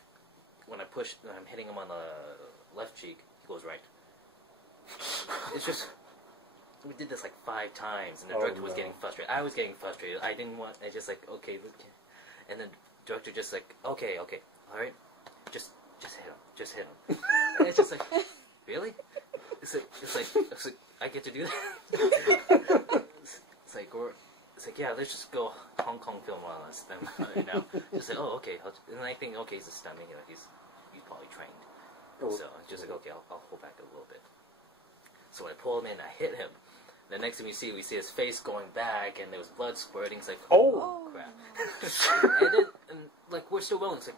when I'm hitting him on the left cheek, he goes right. It's just, we did this like 5 times, and the director was getting frustrated. I was getting frustrated. I just like, okay, look. And the director just like, okay, alright, just hit him. And it's just like, really? It's like I get to do that? It's like, yeah, let's just go Hong Kong film on us then, Just like, oh, okay. And I think, okay, he's a stuntman, he's probably trained. So it's just like, okay, I'll pull back a little bit. So when I pull him in, I hit him. The next thing we see his face going back, and there was blood squirting. It's like, oh crap. and like, we're still rolling. It's like,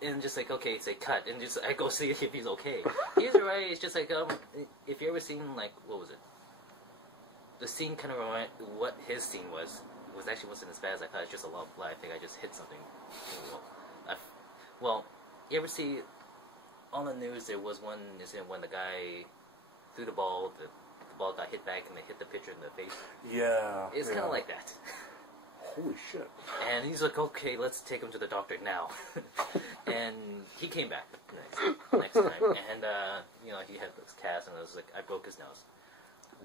and just like, okay, it's like, cut. And just, I go see if he's okay. He's alright. It's just like, if you ever seen, like, what was it? The scene kind of reminded, what his scene was actually wasn't as bad as I thought. It's just a lot of blood. I think I just hit something. Well, you ever see, on the news, there was one incident when the guy threw the ball, the ball got hit back, and they hit the pitcher in the face. Yeah. It's kind of like that. Holy shit. And he's like, okay, let's take him to the doctor now. And he came back next time. And, he had this cast, and it was like, I broke his nose.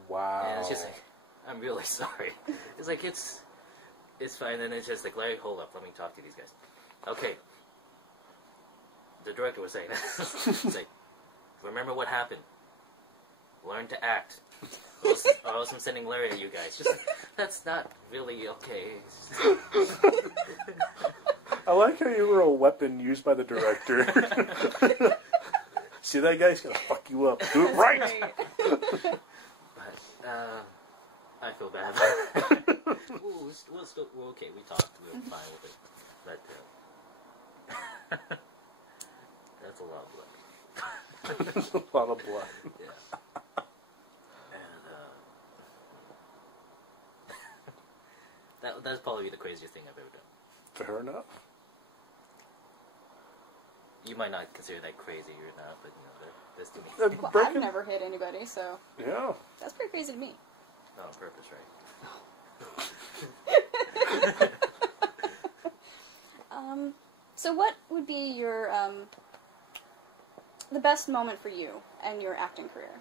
Wow. And it's just like, I'm really sorry. It's like, it's fine. And it's just like, Larry, hold up, let me talk to these guys. Okay. The director was saying, it's like, remember what happened. Learn to act. Or else I'm sending Larry to you guys. Just, that's not really okay. I like how you were a weapon used by the director. See that guy? He's gonna fuck you up. Do it right! But, I feel bad. We're okay. We talked. We were fine with it. But, that's a lot of blood. A lot of blood. Yeah. And, that's probably the craziest thing I've ever done. Fair enough. You might not consider that crazy or not, but that's to me. Well, I've never hit anybody, so Yeah. that's pretty crazy to me. Not on purpose, right? So what would be your the best moment for you and your acting career?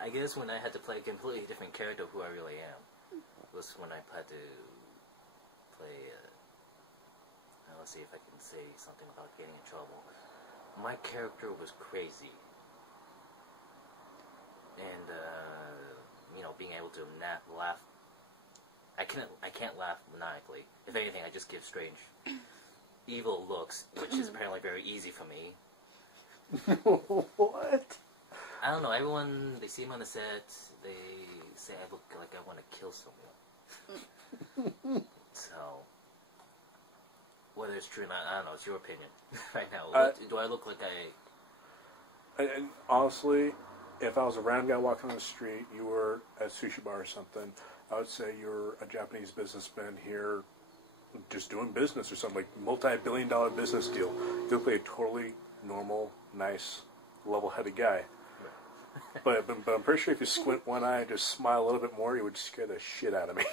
I guess when I had to play a completely different character of who I really am was when I had to play. Let's see if I can say something without getting in trouble. My character was crazy, and being able to laugh. I can't laugh maniacally. If anything, I just give strange, evil looks, which is apparently very easy for me. What? I don't know. Everyone, they see me on the set, they say I look like I want to kill someone. So, whether it's true or not, I don't know. It's your opinion right now. Do I look like And honestly, if I was a random guy walking on the street, you were at a sushi bar or something, I would say you're a Japanese businessman here just doing business or something, like multi-billion-dollar business deal. You look like a totally normal, nice, level-headed guy. But I'm pretty sure if you squint one eye and just smile a little bit more, you would scare the shit out of me.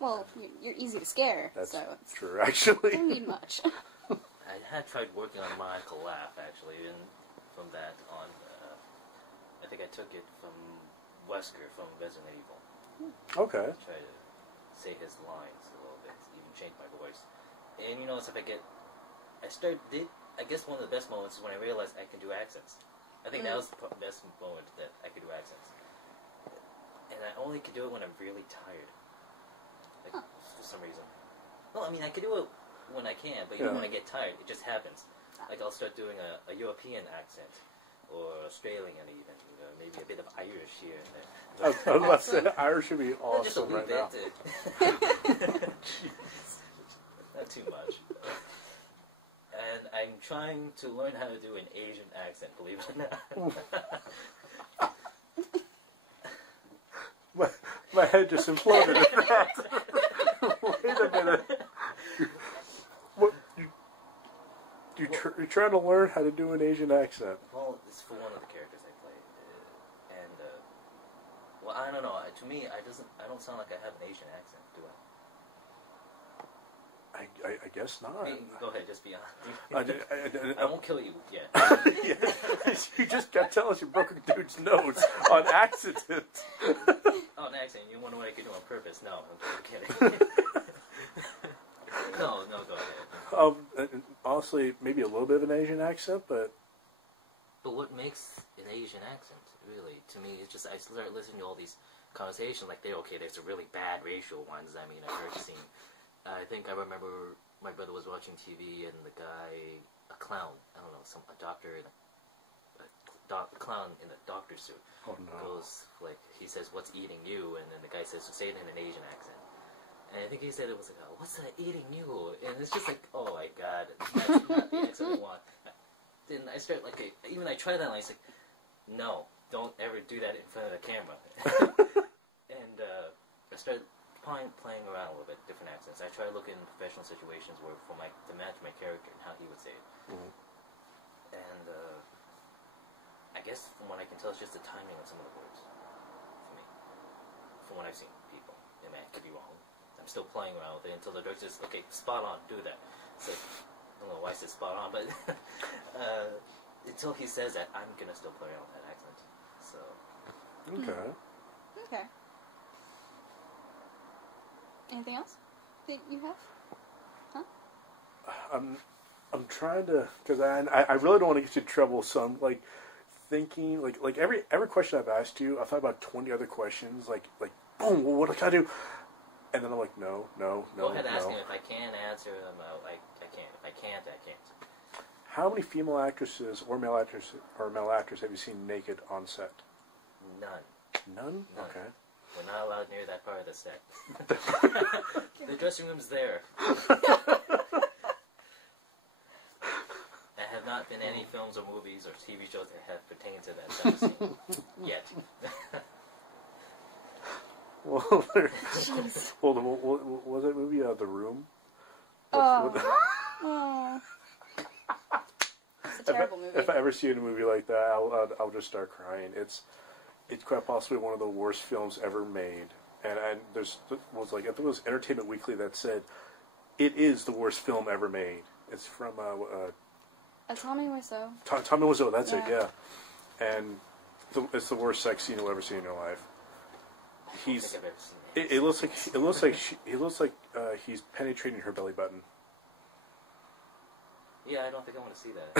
Well, you're easy to scare, That's so true, actually. don't need much. I had tried working on maniacal laugh, actually, and from that on, I think I took it from Wesker from Resident Evil. Okay. Try to say his lines a little bit, even change my voice. And you notice if I guess one of the best moments is when I realized I can do accents. I think that was the best moment that I could do accents. And I only could do it when I'm really tired. Like, for some reason. Well, I mean, I could do it when I can, but when I get tired, it just happens. Like, I'll start doing a European accent, or Australian even, maybe a bit of Irish here and there. I was about to say, Irish would be Just a awesome wee right bit. now. Not too much. And I'm trying to learn how to do an Asian accent, believe it or not. My head just imploded at that. Wait a minute. What? You're trying to learn how to do an Asian accent? Well, it's for one of the characters I played. And, Well, I don't know. To me, I don't sound like I have an Asian accent, do I? I guess not. Hey, go ahead, just be honest. I I won't kill you yet. Yeah. You just got to tell us you broke a dude's nose on accident. Oh, an accent. You wonder what I could do on purpose? No, I'm kidding. No, go ahead. Honestly, maybe a little bit of an Asian accent, but what makes an Asian accent, really, to me, it's just I start listening to all these conversations, like, there's a really bad racial ones. I mean, I've heard seen. I think I remember my brother was watching TV and the guy, a clown, I don't know, a doctor, a clown in a doctor suit, goes, like, he says, "What's eating you?" And then the guy says, "Say it in an Asian accent." And I think he said it was like, "Oh, what's that eating you?" And it's just like, oh my god, that's not the accent I want. Then I start, like, even I tried that, and I was like, no, don't ever do that in front of the camera. And I started playing around a little bit, different accents. I try to look in professional situations where to match my character and how he would say it. Mm-hmm. And I guess from what I can tell, it's just the timing of some of the words for me. From what I've seen people, I could be wrong. I'm still playing around with it until the director says, "Okay, spot on, do that." So I don't know why I said spot on, but until he says that, I'm gonna still play around with that accent. So okay. Okay. Anything else that you have? Huh? I'm trying to, because I really don't want to get you in trouble. So I'm like thinking, like every question I've asked you, I've thought about 20 other questions. Like boom, well, what can I do? And then I'm like, no. Go ahead, ask him. If I can answer them, I can't. If I can't, I can't. How many female actresses or male actors have you seen naked on set? None. None? Okay. We're not allowed near that part of the set. The dressing room's there. There have not been any films or movies or TV shows that have pertained to that type of scene yet. Well, what was that movie? The Room? Oh. It's a terrible movie. If I ever see a movie like that, I'll just start crying. It's quite possibly one of the worst films ever made. And there's was like, I think it was Entertainment Weekly that said it is the worst film ever made. It's from Tommy Wiseau. Tommy Wiseau. That's it. Yeah. And it's the worst sex scene you'll ever see in your life. I think I've ever seen it. He looks like he's penetrating her belly button. Yeah, I don't think I want to see that.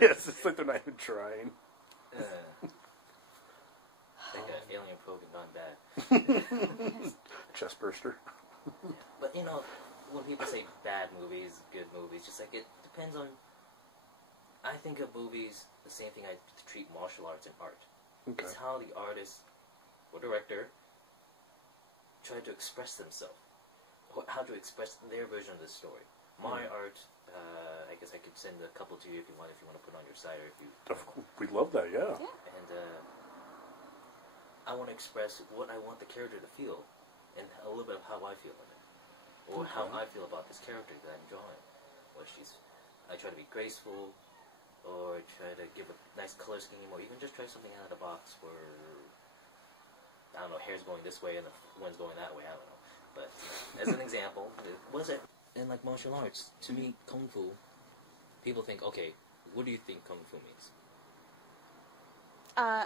Yes, it's like they're not even trying. Like an alien probe gone bad. Chest burster. Yeah. But when people say bad movies, good movies, just like it depends on. I think of movies the same thing I treat martial arts and art. Okay. It's how the artist or director try to express themselves, or how to express their version of the story. My art, I guess I could send a couple to you if you want to put on your site, or if you. We'd love that, yeah. And I want to express what I want the character to feel, and a little bit of how I feel in it, or how I feel about this character that I'm drawing. I try to be graceful, or try to give a nice color scheme, or even just try something out of the box where, I don't know, hair's going this way and the wind's going that way, I don't know. But as an example, was it in like martial arts? To me, Kung Fu, people think, okay, what do you think Kung Fu means?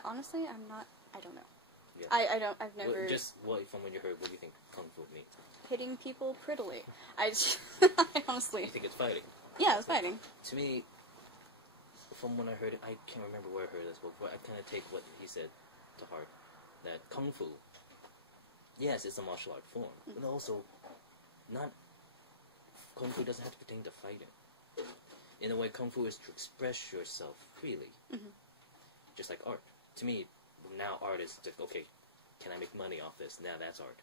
Honestly, I don't know. Yeah. I've never... From when you heard, what do you think Kung Fu means? Hitting people prettily. I honestly... You think it's fighting? Yeah, it's fighting. To me, from when I heard it, I can't remember where I heard this before, I kind of take what he said to heart. That Kung Fu, yes, it's a martial art form, but also, Kung Fu doesn't have to pertain to fighting. In a way, Kung Fu is to express yourself freely. Just like art. To me, now art is just, okay, can I make money off this? Now that's art.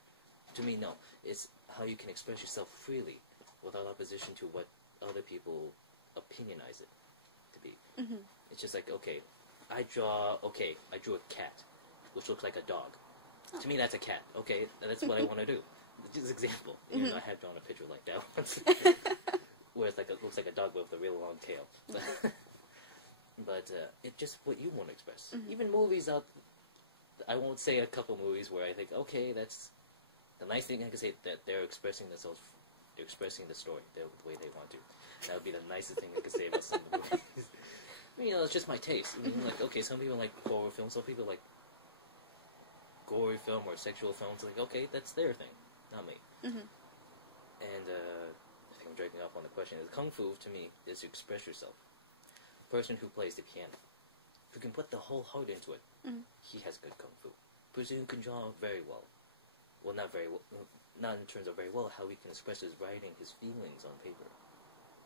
To me, no. It's how you can express yourself freely without opposition to what other people opinionize it to be. It's just like, okay, I drew a cat, which looks like a dog. To me, that's a cat. Okay, that's what I want to do. Just an example. I had drawn a picture like that once. Where it's like it looks like a dog with a real long tail. But it's just what you want to express. Even movies out I won't say a couple movies where I think, okay, that's the nice thing I can say that they're expressing themselves, they're expressing the story the way they want to. That would be the nicest thing I could say about some of the movies. I mean, it's just my taste. I mean, like, okay, some people like horror films, some people like gory film or sexual films. Like, okay, that's their thing, not me. Mm-hmm. And I think I'm dragging off on the question. Kung Fu, to me, is to express yourself. Person who plays the piano, who can put the whole heart into it, he has good Kung Fu. Person who can draw very well. Well, not very well, not in terms of very well, how he can express his writing, his feelings on paper,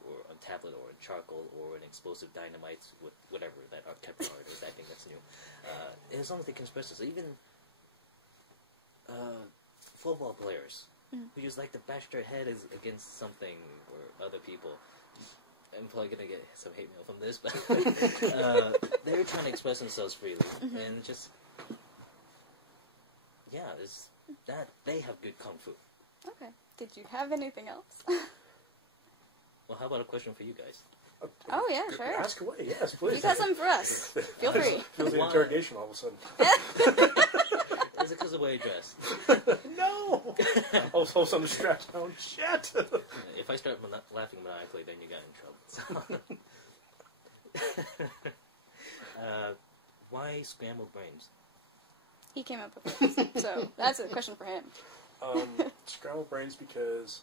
or on tablet, or in charcoal, or in explosive dynamite, with whatever that archetypal art is. I think that's new. As long as they can express this, even football players who just like to bash their head against something or other people. I'm probably gonna get some hate mail from this, but they're trying to express themselves freely, and just it's that they have good Kung Fu. Okay. Did you have anything else? Well, how about a question for you guys? Oh yeah, sure. Ask away, yes, please. You got something for us. Feel free. Feels the interrogation all of a sudden. Is it because of the way you dress? No! All of a sudden strapped down. Shit! If I start laughing maniacally, then you got in trouble. Why scrambled brains? He came up with this, so that's a question for him. Scrambled brains because...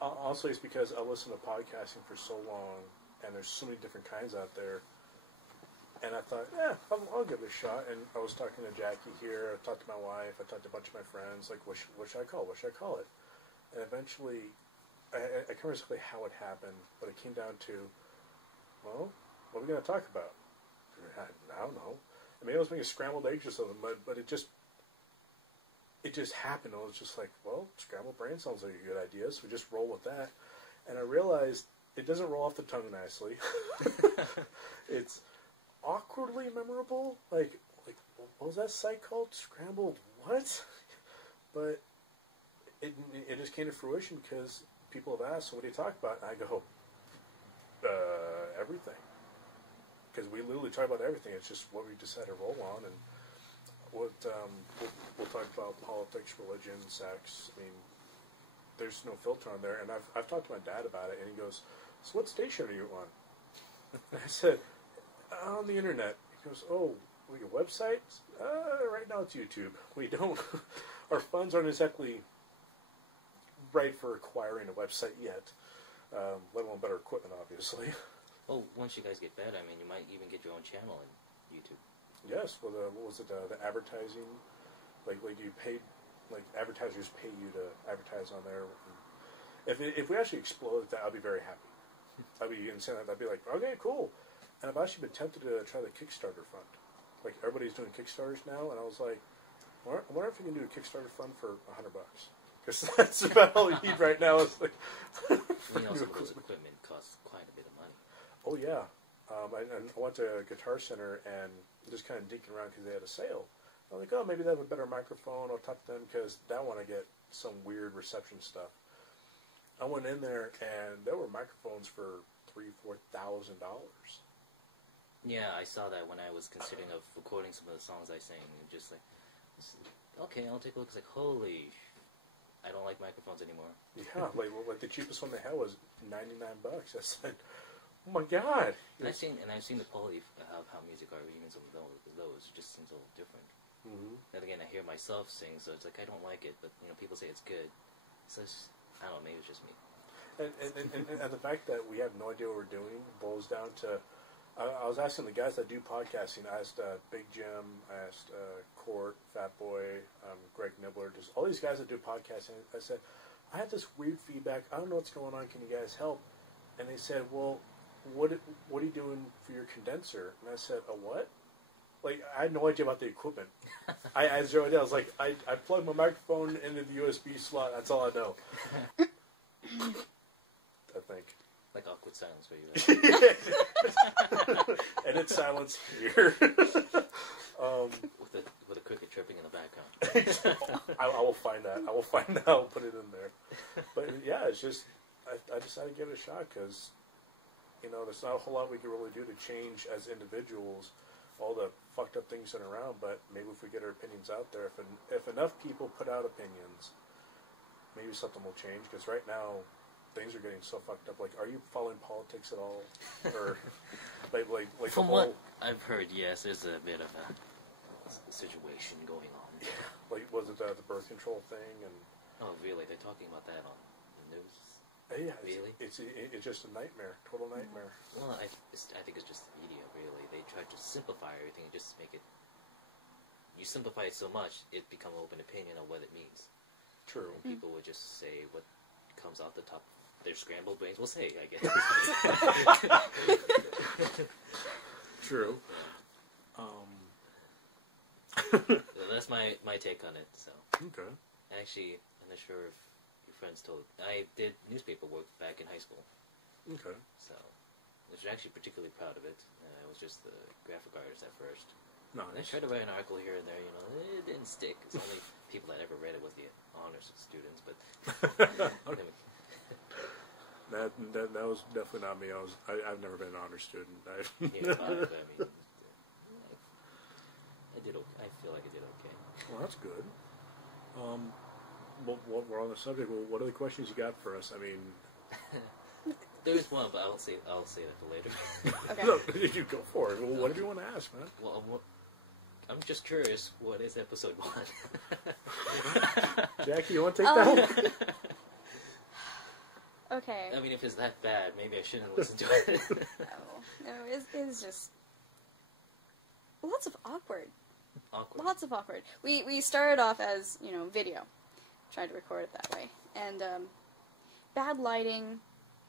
Honestly, it's because I listened to podcasting for so long, and there's so many different kinds out there. And I thought, I'll give it a shot. And I was talking to Jackie here. I talked to my wife. I talked to a bunch of my friends. Like, what should I call it? What should I call it? And eventually, I can't remember exactly how it happened, but it came down to, well, what are we going to talk about? I don't know. I mean, I was making scrambled eggs or something, but it just happened. I was just like, well, scrambled brain sounds like a good idea, so we just roll with that. And I realized it doesn't roll off the tongue nicely. It's awkwardly memorable. Like, what was that site called? Scrambled what? But it just came to fruition because people have asked, so what do you talk about? And I go, everything. Because we literally talk about everything. It's just what we decided to roll on, and what we'll talk about politics, religion, sex. I mean, there's no filter on there. And I've talked to my dad about it, and he goes, "So what station are you on?" And I said, "On the internet." He goes, "Oh, we a website?" Right now it's YouTube. We don't. Our funds aren't exactly right for acquiring a website yet, let alone better equipment, obviously. Well, once you guys get better, I mean, you might even get your own channel on YouTube. Yes, well, what was it? The advertising, like you paid, like advertisers pay you to advertise on there. If we actually explode that, I'd be very happy. I'd be insane. I'd be like, okay, cool. And I've actually been tempted to try the Kickstarter fund. Like everybody's doing Kickstarters now, and I was like, I wonder if we can do a Kickstarter fund for $100. Because that's about all you need right now. Is like, Also, those equipment costs quite a bit of money. Oh yeah. I went to Guitar Center and just kind of dinking around because they had a sale. I'm like, oh, maybe they have a better microphone. I'll talk to them because that one I get some weird reception stuff. I went in there and there were microphones for $3,000-$4,000. Yeah, I saw that when I was considering of recording some of the songs I sang. Just like, okay, I'll take a look. It's like, holy, I don't like microphones anymore. Yeah, like the cheapest one they had was $99. I said, oh my god! And I've seen the quality of how music are even some of those just seems a little different. Mm-hmm. Then again, I hear myself sing, so it's like I don't like it, but people say it's good. So it's, I don't know, maybe it's just me. And the fact that we have no idea what we're doing boils down to. I was asking the guys that do podcasting. I asked Big Jim, I asked Cort, Fatboy, Greg Nibbler, just all these guys that do podcasting. I said, I have this weird feedback. I don't know what's going on. Can you guys help? And they said, well, what are you doing for your condenser? And I said, a what? Like, I had no idea about the equipment. I had zero idea. I was like, I plugged my microphone into the USB slot. That's all I know. I think. Like awkward silence for you. Edit silence here. With a cricket chirping in the background. I will find that. I will find that. I'll put it in there. But yeah, it's just I decided to give it a shot because there's not a whole lot we can really do to change as individuals all the fucked up things that are around, but maybe if we get our opinions out there, if enough people put out opinions, maybe something will change. Because right now, things are getting so fucked up. Like, are you following politics at all? Or like From what I've heard, yes, there's a bit of a situation going on. Like, was it the birth control thing? And oh, really? They're talking about that on the news? yeah, Really? It's just a nightmare, total nightmare. Well, I think it's just the media, really. They try to simplify everything and just make it... You simplify it so much, it becomes open opinion of what it means. True. And people would just say what comes out the top. Their scrambled brains will say, I guess. True. So that's my take on it. So Okay. actually, I'm not sure if your friends told. I did newspaper work back in high school, Okay. so I was actually particularly proud of it. I was just the graphic artist at first. And I Nice. tried to write an article here and there. It didn't stick. It's only people that ever read it was the honors students. But That was definitely not me. I've never been an honor student. yeah, but, I mean, I did. I feel like I did okay. Well, that's good. Well, we're on the subject. Well, what are the questions you got for us? I mean, There's one, but I'll say that for later. Okay. no, you go for it. Well, whatever you want to ask, man. Well, I'm just curious. What is episode 1? Jackie, you want to take that one? Okay. I mean, if it's that bad, maybe I shouldn't listen to it. No, it's just lots of awkward. Awkward. Lots of awkward. We started off as, video. Tried to record it that way. And, bad lighting,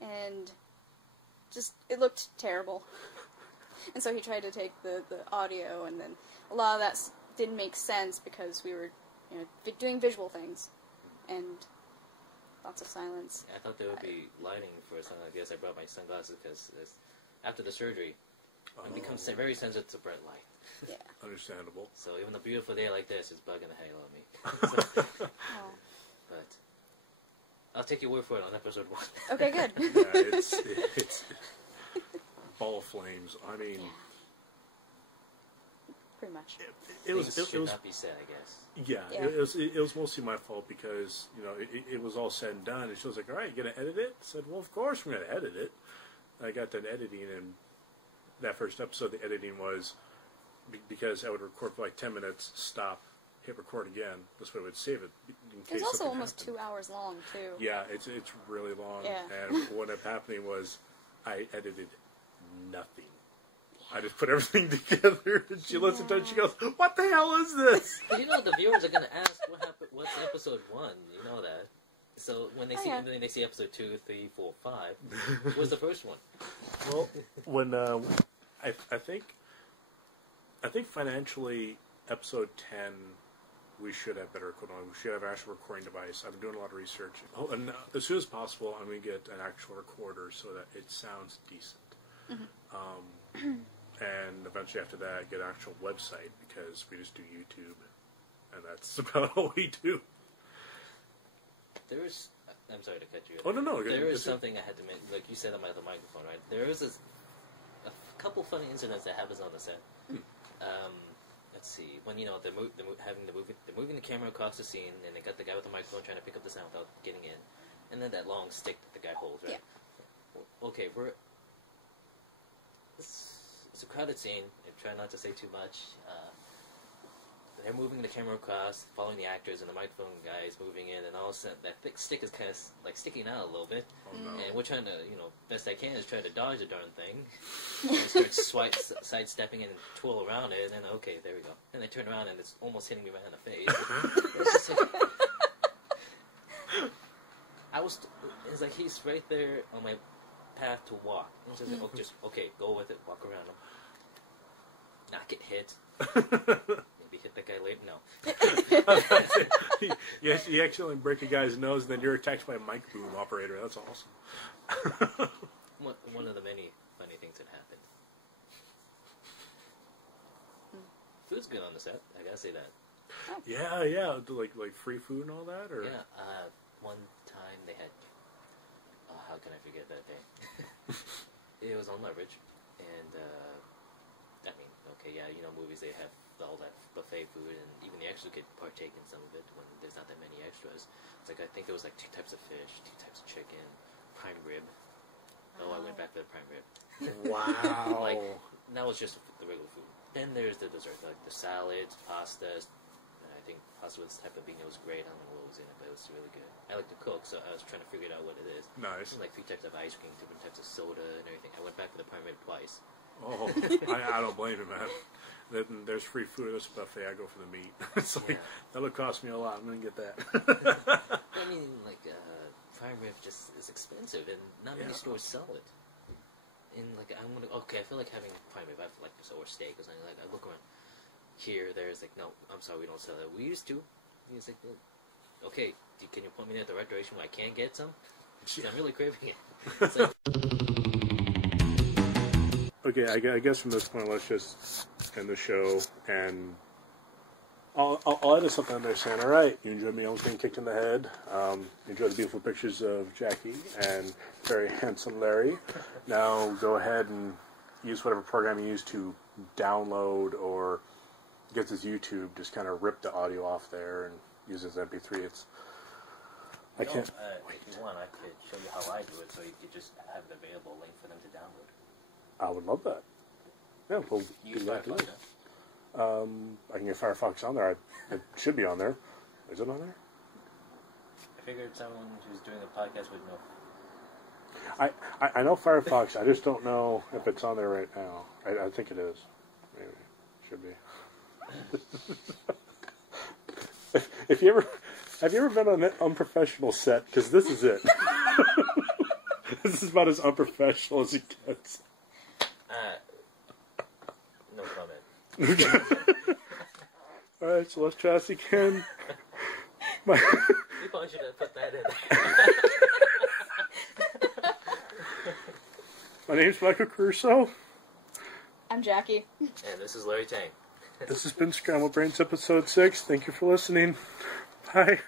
and just, it looked terrible. And so he tried to take the audio, and then a lot of that didn't make sense because we were, doing visual things. And lots of silence. I thought there would be lighting for something. I guess I brought my sunglasses because after the surgery, I become very sensitive to bright light. Yeah. Understandable. So even a beautiful day like this is bugging the hell out of me. Oh. But I'll take your word for it on episode 1. Okay, good. Yeah, it's ball of flames. I mean, Pretty much. it was not be said, I guess. yeah. Yeah. It was mostly my fault because it was all said and done, and she was like, "All right, you gonna edit it?" I said, "Well, of course we're gonna edit it." I got done editing, and that first episode, the editing was because I would record for like 10 minutes, stop, hit record again. This way I would save it in case It was also something almost happened. 2 hours long, too. Yeah, it's really long. Yeah. And what ended up happening was I edited nothing. I just put everything together, and she listened to it, and she goes, "What the hell is this?" You know, the viewers are going to ask what's episode 1. You know that. So when they see yeah. when they see episode 2, 3, 4, 5, what's the first one? Well, when I think financially, episode 10, we should have better equipment. We should have an actual recording device. I've been doing a lot of research. Oh, and as soon as possible, I'm going to get an actual recorder so that it sounds decent. Mm-hmm. And eventually after that, get an actual website because we just do YouTube, and that's about all we do. I'm sorry to cut you. Oh, no. There is something I had to mention, like you said on the microphone, right? There is a couple funny incidents that happens on the set. Let's see. When they're moving the camera across the scene, and they got the guy with the microphone trying to pick up the sound without getting in, and then that long stick that the guy holds, right? Yeah. Okay, it's a crowded scene. I try not to say too much. They're moving the camera across, following the actors, and the microphone guy is moving in, and all of a sudden that thick stick is kind of like sticking out a little bit. Oh, no. And we're trying to, best I can is try to dodge the darn thing. And start sidestepping it and twirl around it, and then, okay, there we go. And I turn around, and it's almost hitting me right in the face. It's like he's right there on my path to walk. And it's just like, okay, go with it, walk around him. Not get hit. Maybe hit that guy later. No. Yes, you accidentally break a guy's nose, and then you're attacked by a mic boom operator. That's awesome. One of the many funny things that happened. Food's good on the set. I gotta say that. Yeah. Like free food and all that, or Yeah. One time they had. How can I forget that day? It was on Leverage, and I mean, okay, yeah, movies, they have all that buffet food, and even the extras could partake in some of it when there's not that many extras. It's like, I think there was like 2 types of fish, 2 types of chicken, prime rib. Oh, I went back to the prime rib. Wow. Like, that was just the regular food. Then there's the dessert, like the salads, pastas. And I think pasta with this type of bean, it was great. I don't know what was in it, but it was really good. I like to cook, so I was trying to figure out what it is. Nice. And like 3 types of ice cream, different types of soda, and everything. I went back to the prime rib twice. Oh, I don't blame you, man. There's free food at this buffet. I go for the meat. It's like, that'll cost me a lot. I'm going to get that. I mean, like, prime rib just is expensive, and not many stores sell it. And like, I feel like having prime rib. I feel like or steak or something. Like, I look around here, there's like, no, I'm sorry, we don't sell it. We used to. He's like, okay, can you point me in the right direction where I can get some? I'm really craving it. It's like, okay, I guess from this point, let's just end the show, and I'll edit something on there saying, all right, you enjoyed me almost getting kicked in the head. You enjoyed the beautiful pictures of Jackie and very handsome Larry. Now go ahead and use whatever program you use to download or get this YouTube. Just kind of rip the audio off there and use it as MP3. I can't. If you want, I could show you how I do it, so you could just have it available, link for them to download. I would love that. Yeah, we'll Use do that too. Firefox, I can get Firefox on there. It should be on there. Is it on there? I figured someone who's doing a podcast would know. I know Firefox. I just don't know if it's on there right now. I think it is. Maybe. Should be. Have you ever been on an unprofessional set? Because this is it. This is about as unprofessional as it gets. No comment. Alright, so let's try this again. You probably should have put that in. My name's Michael Crusoe. I'm Jackie. And this is Larry Tang. This has been Scrambled Brains episode 6. Thank you for listening. Bye.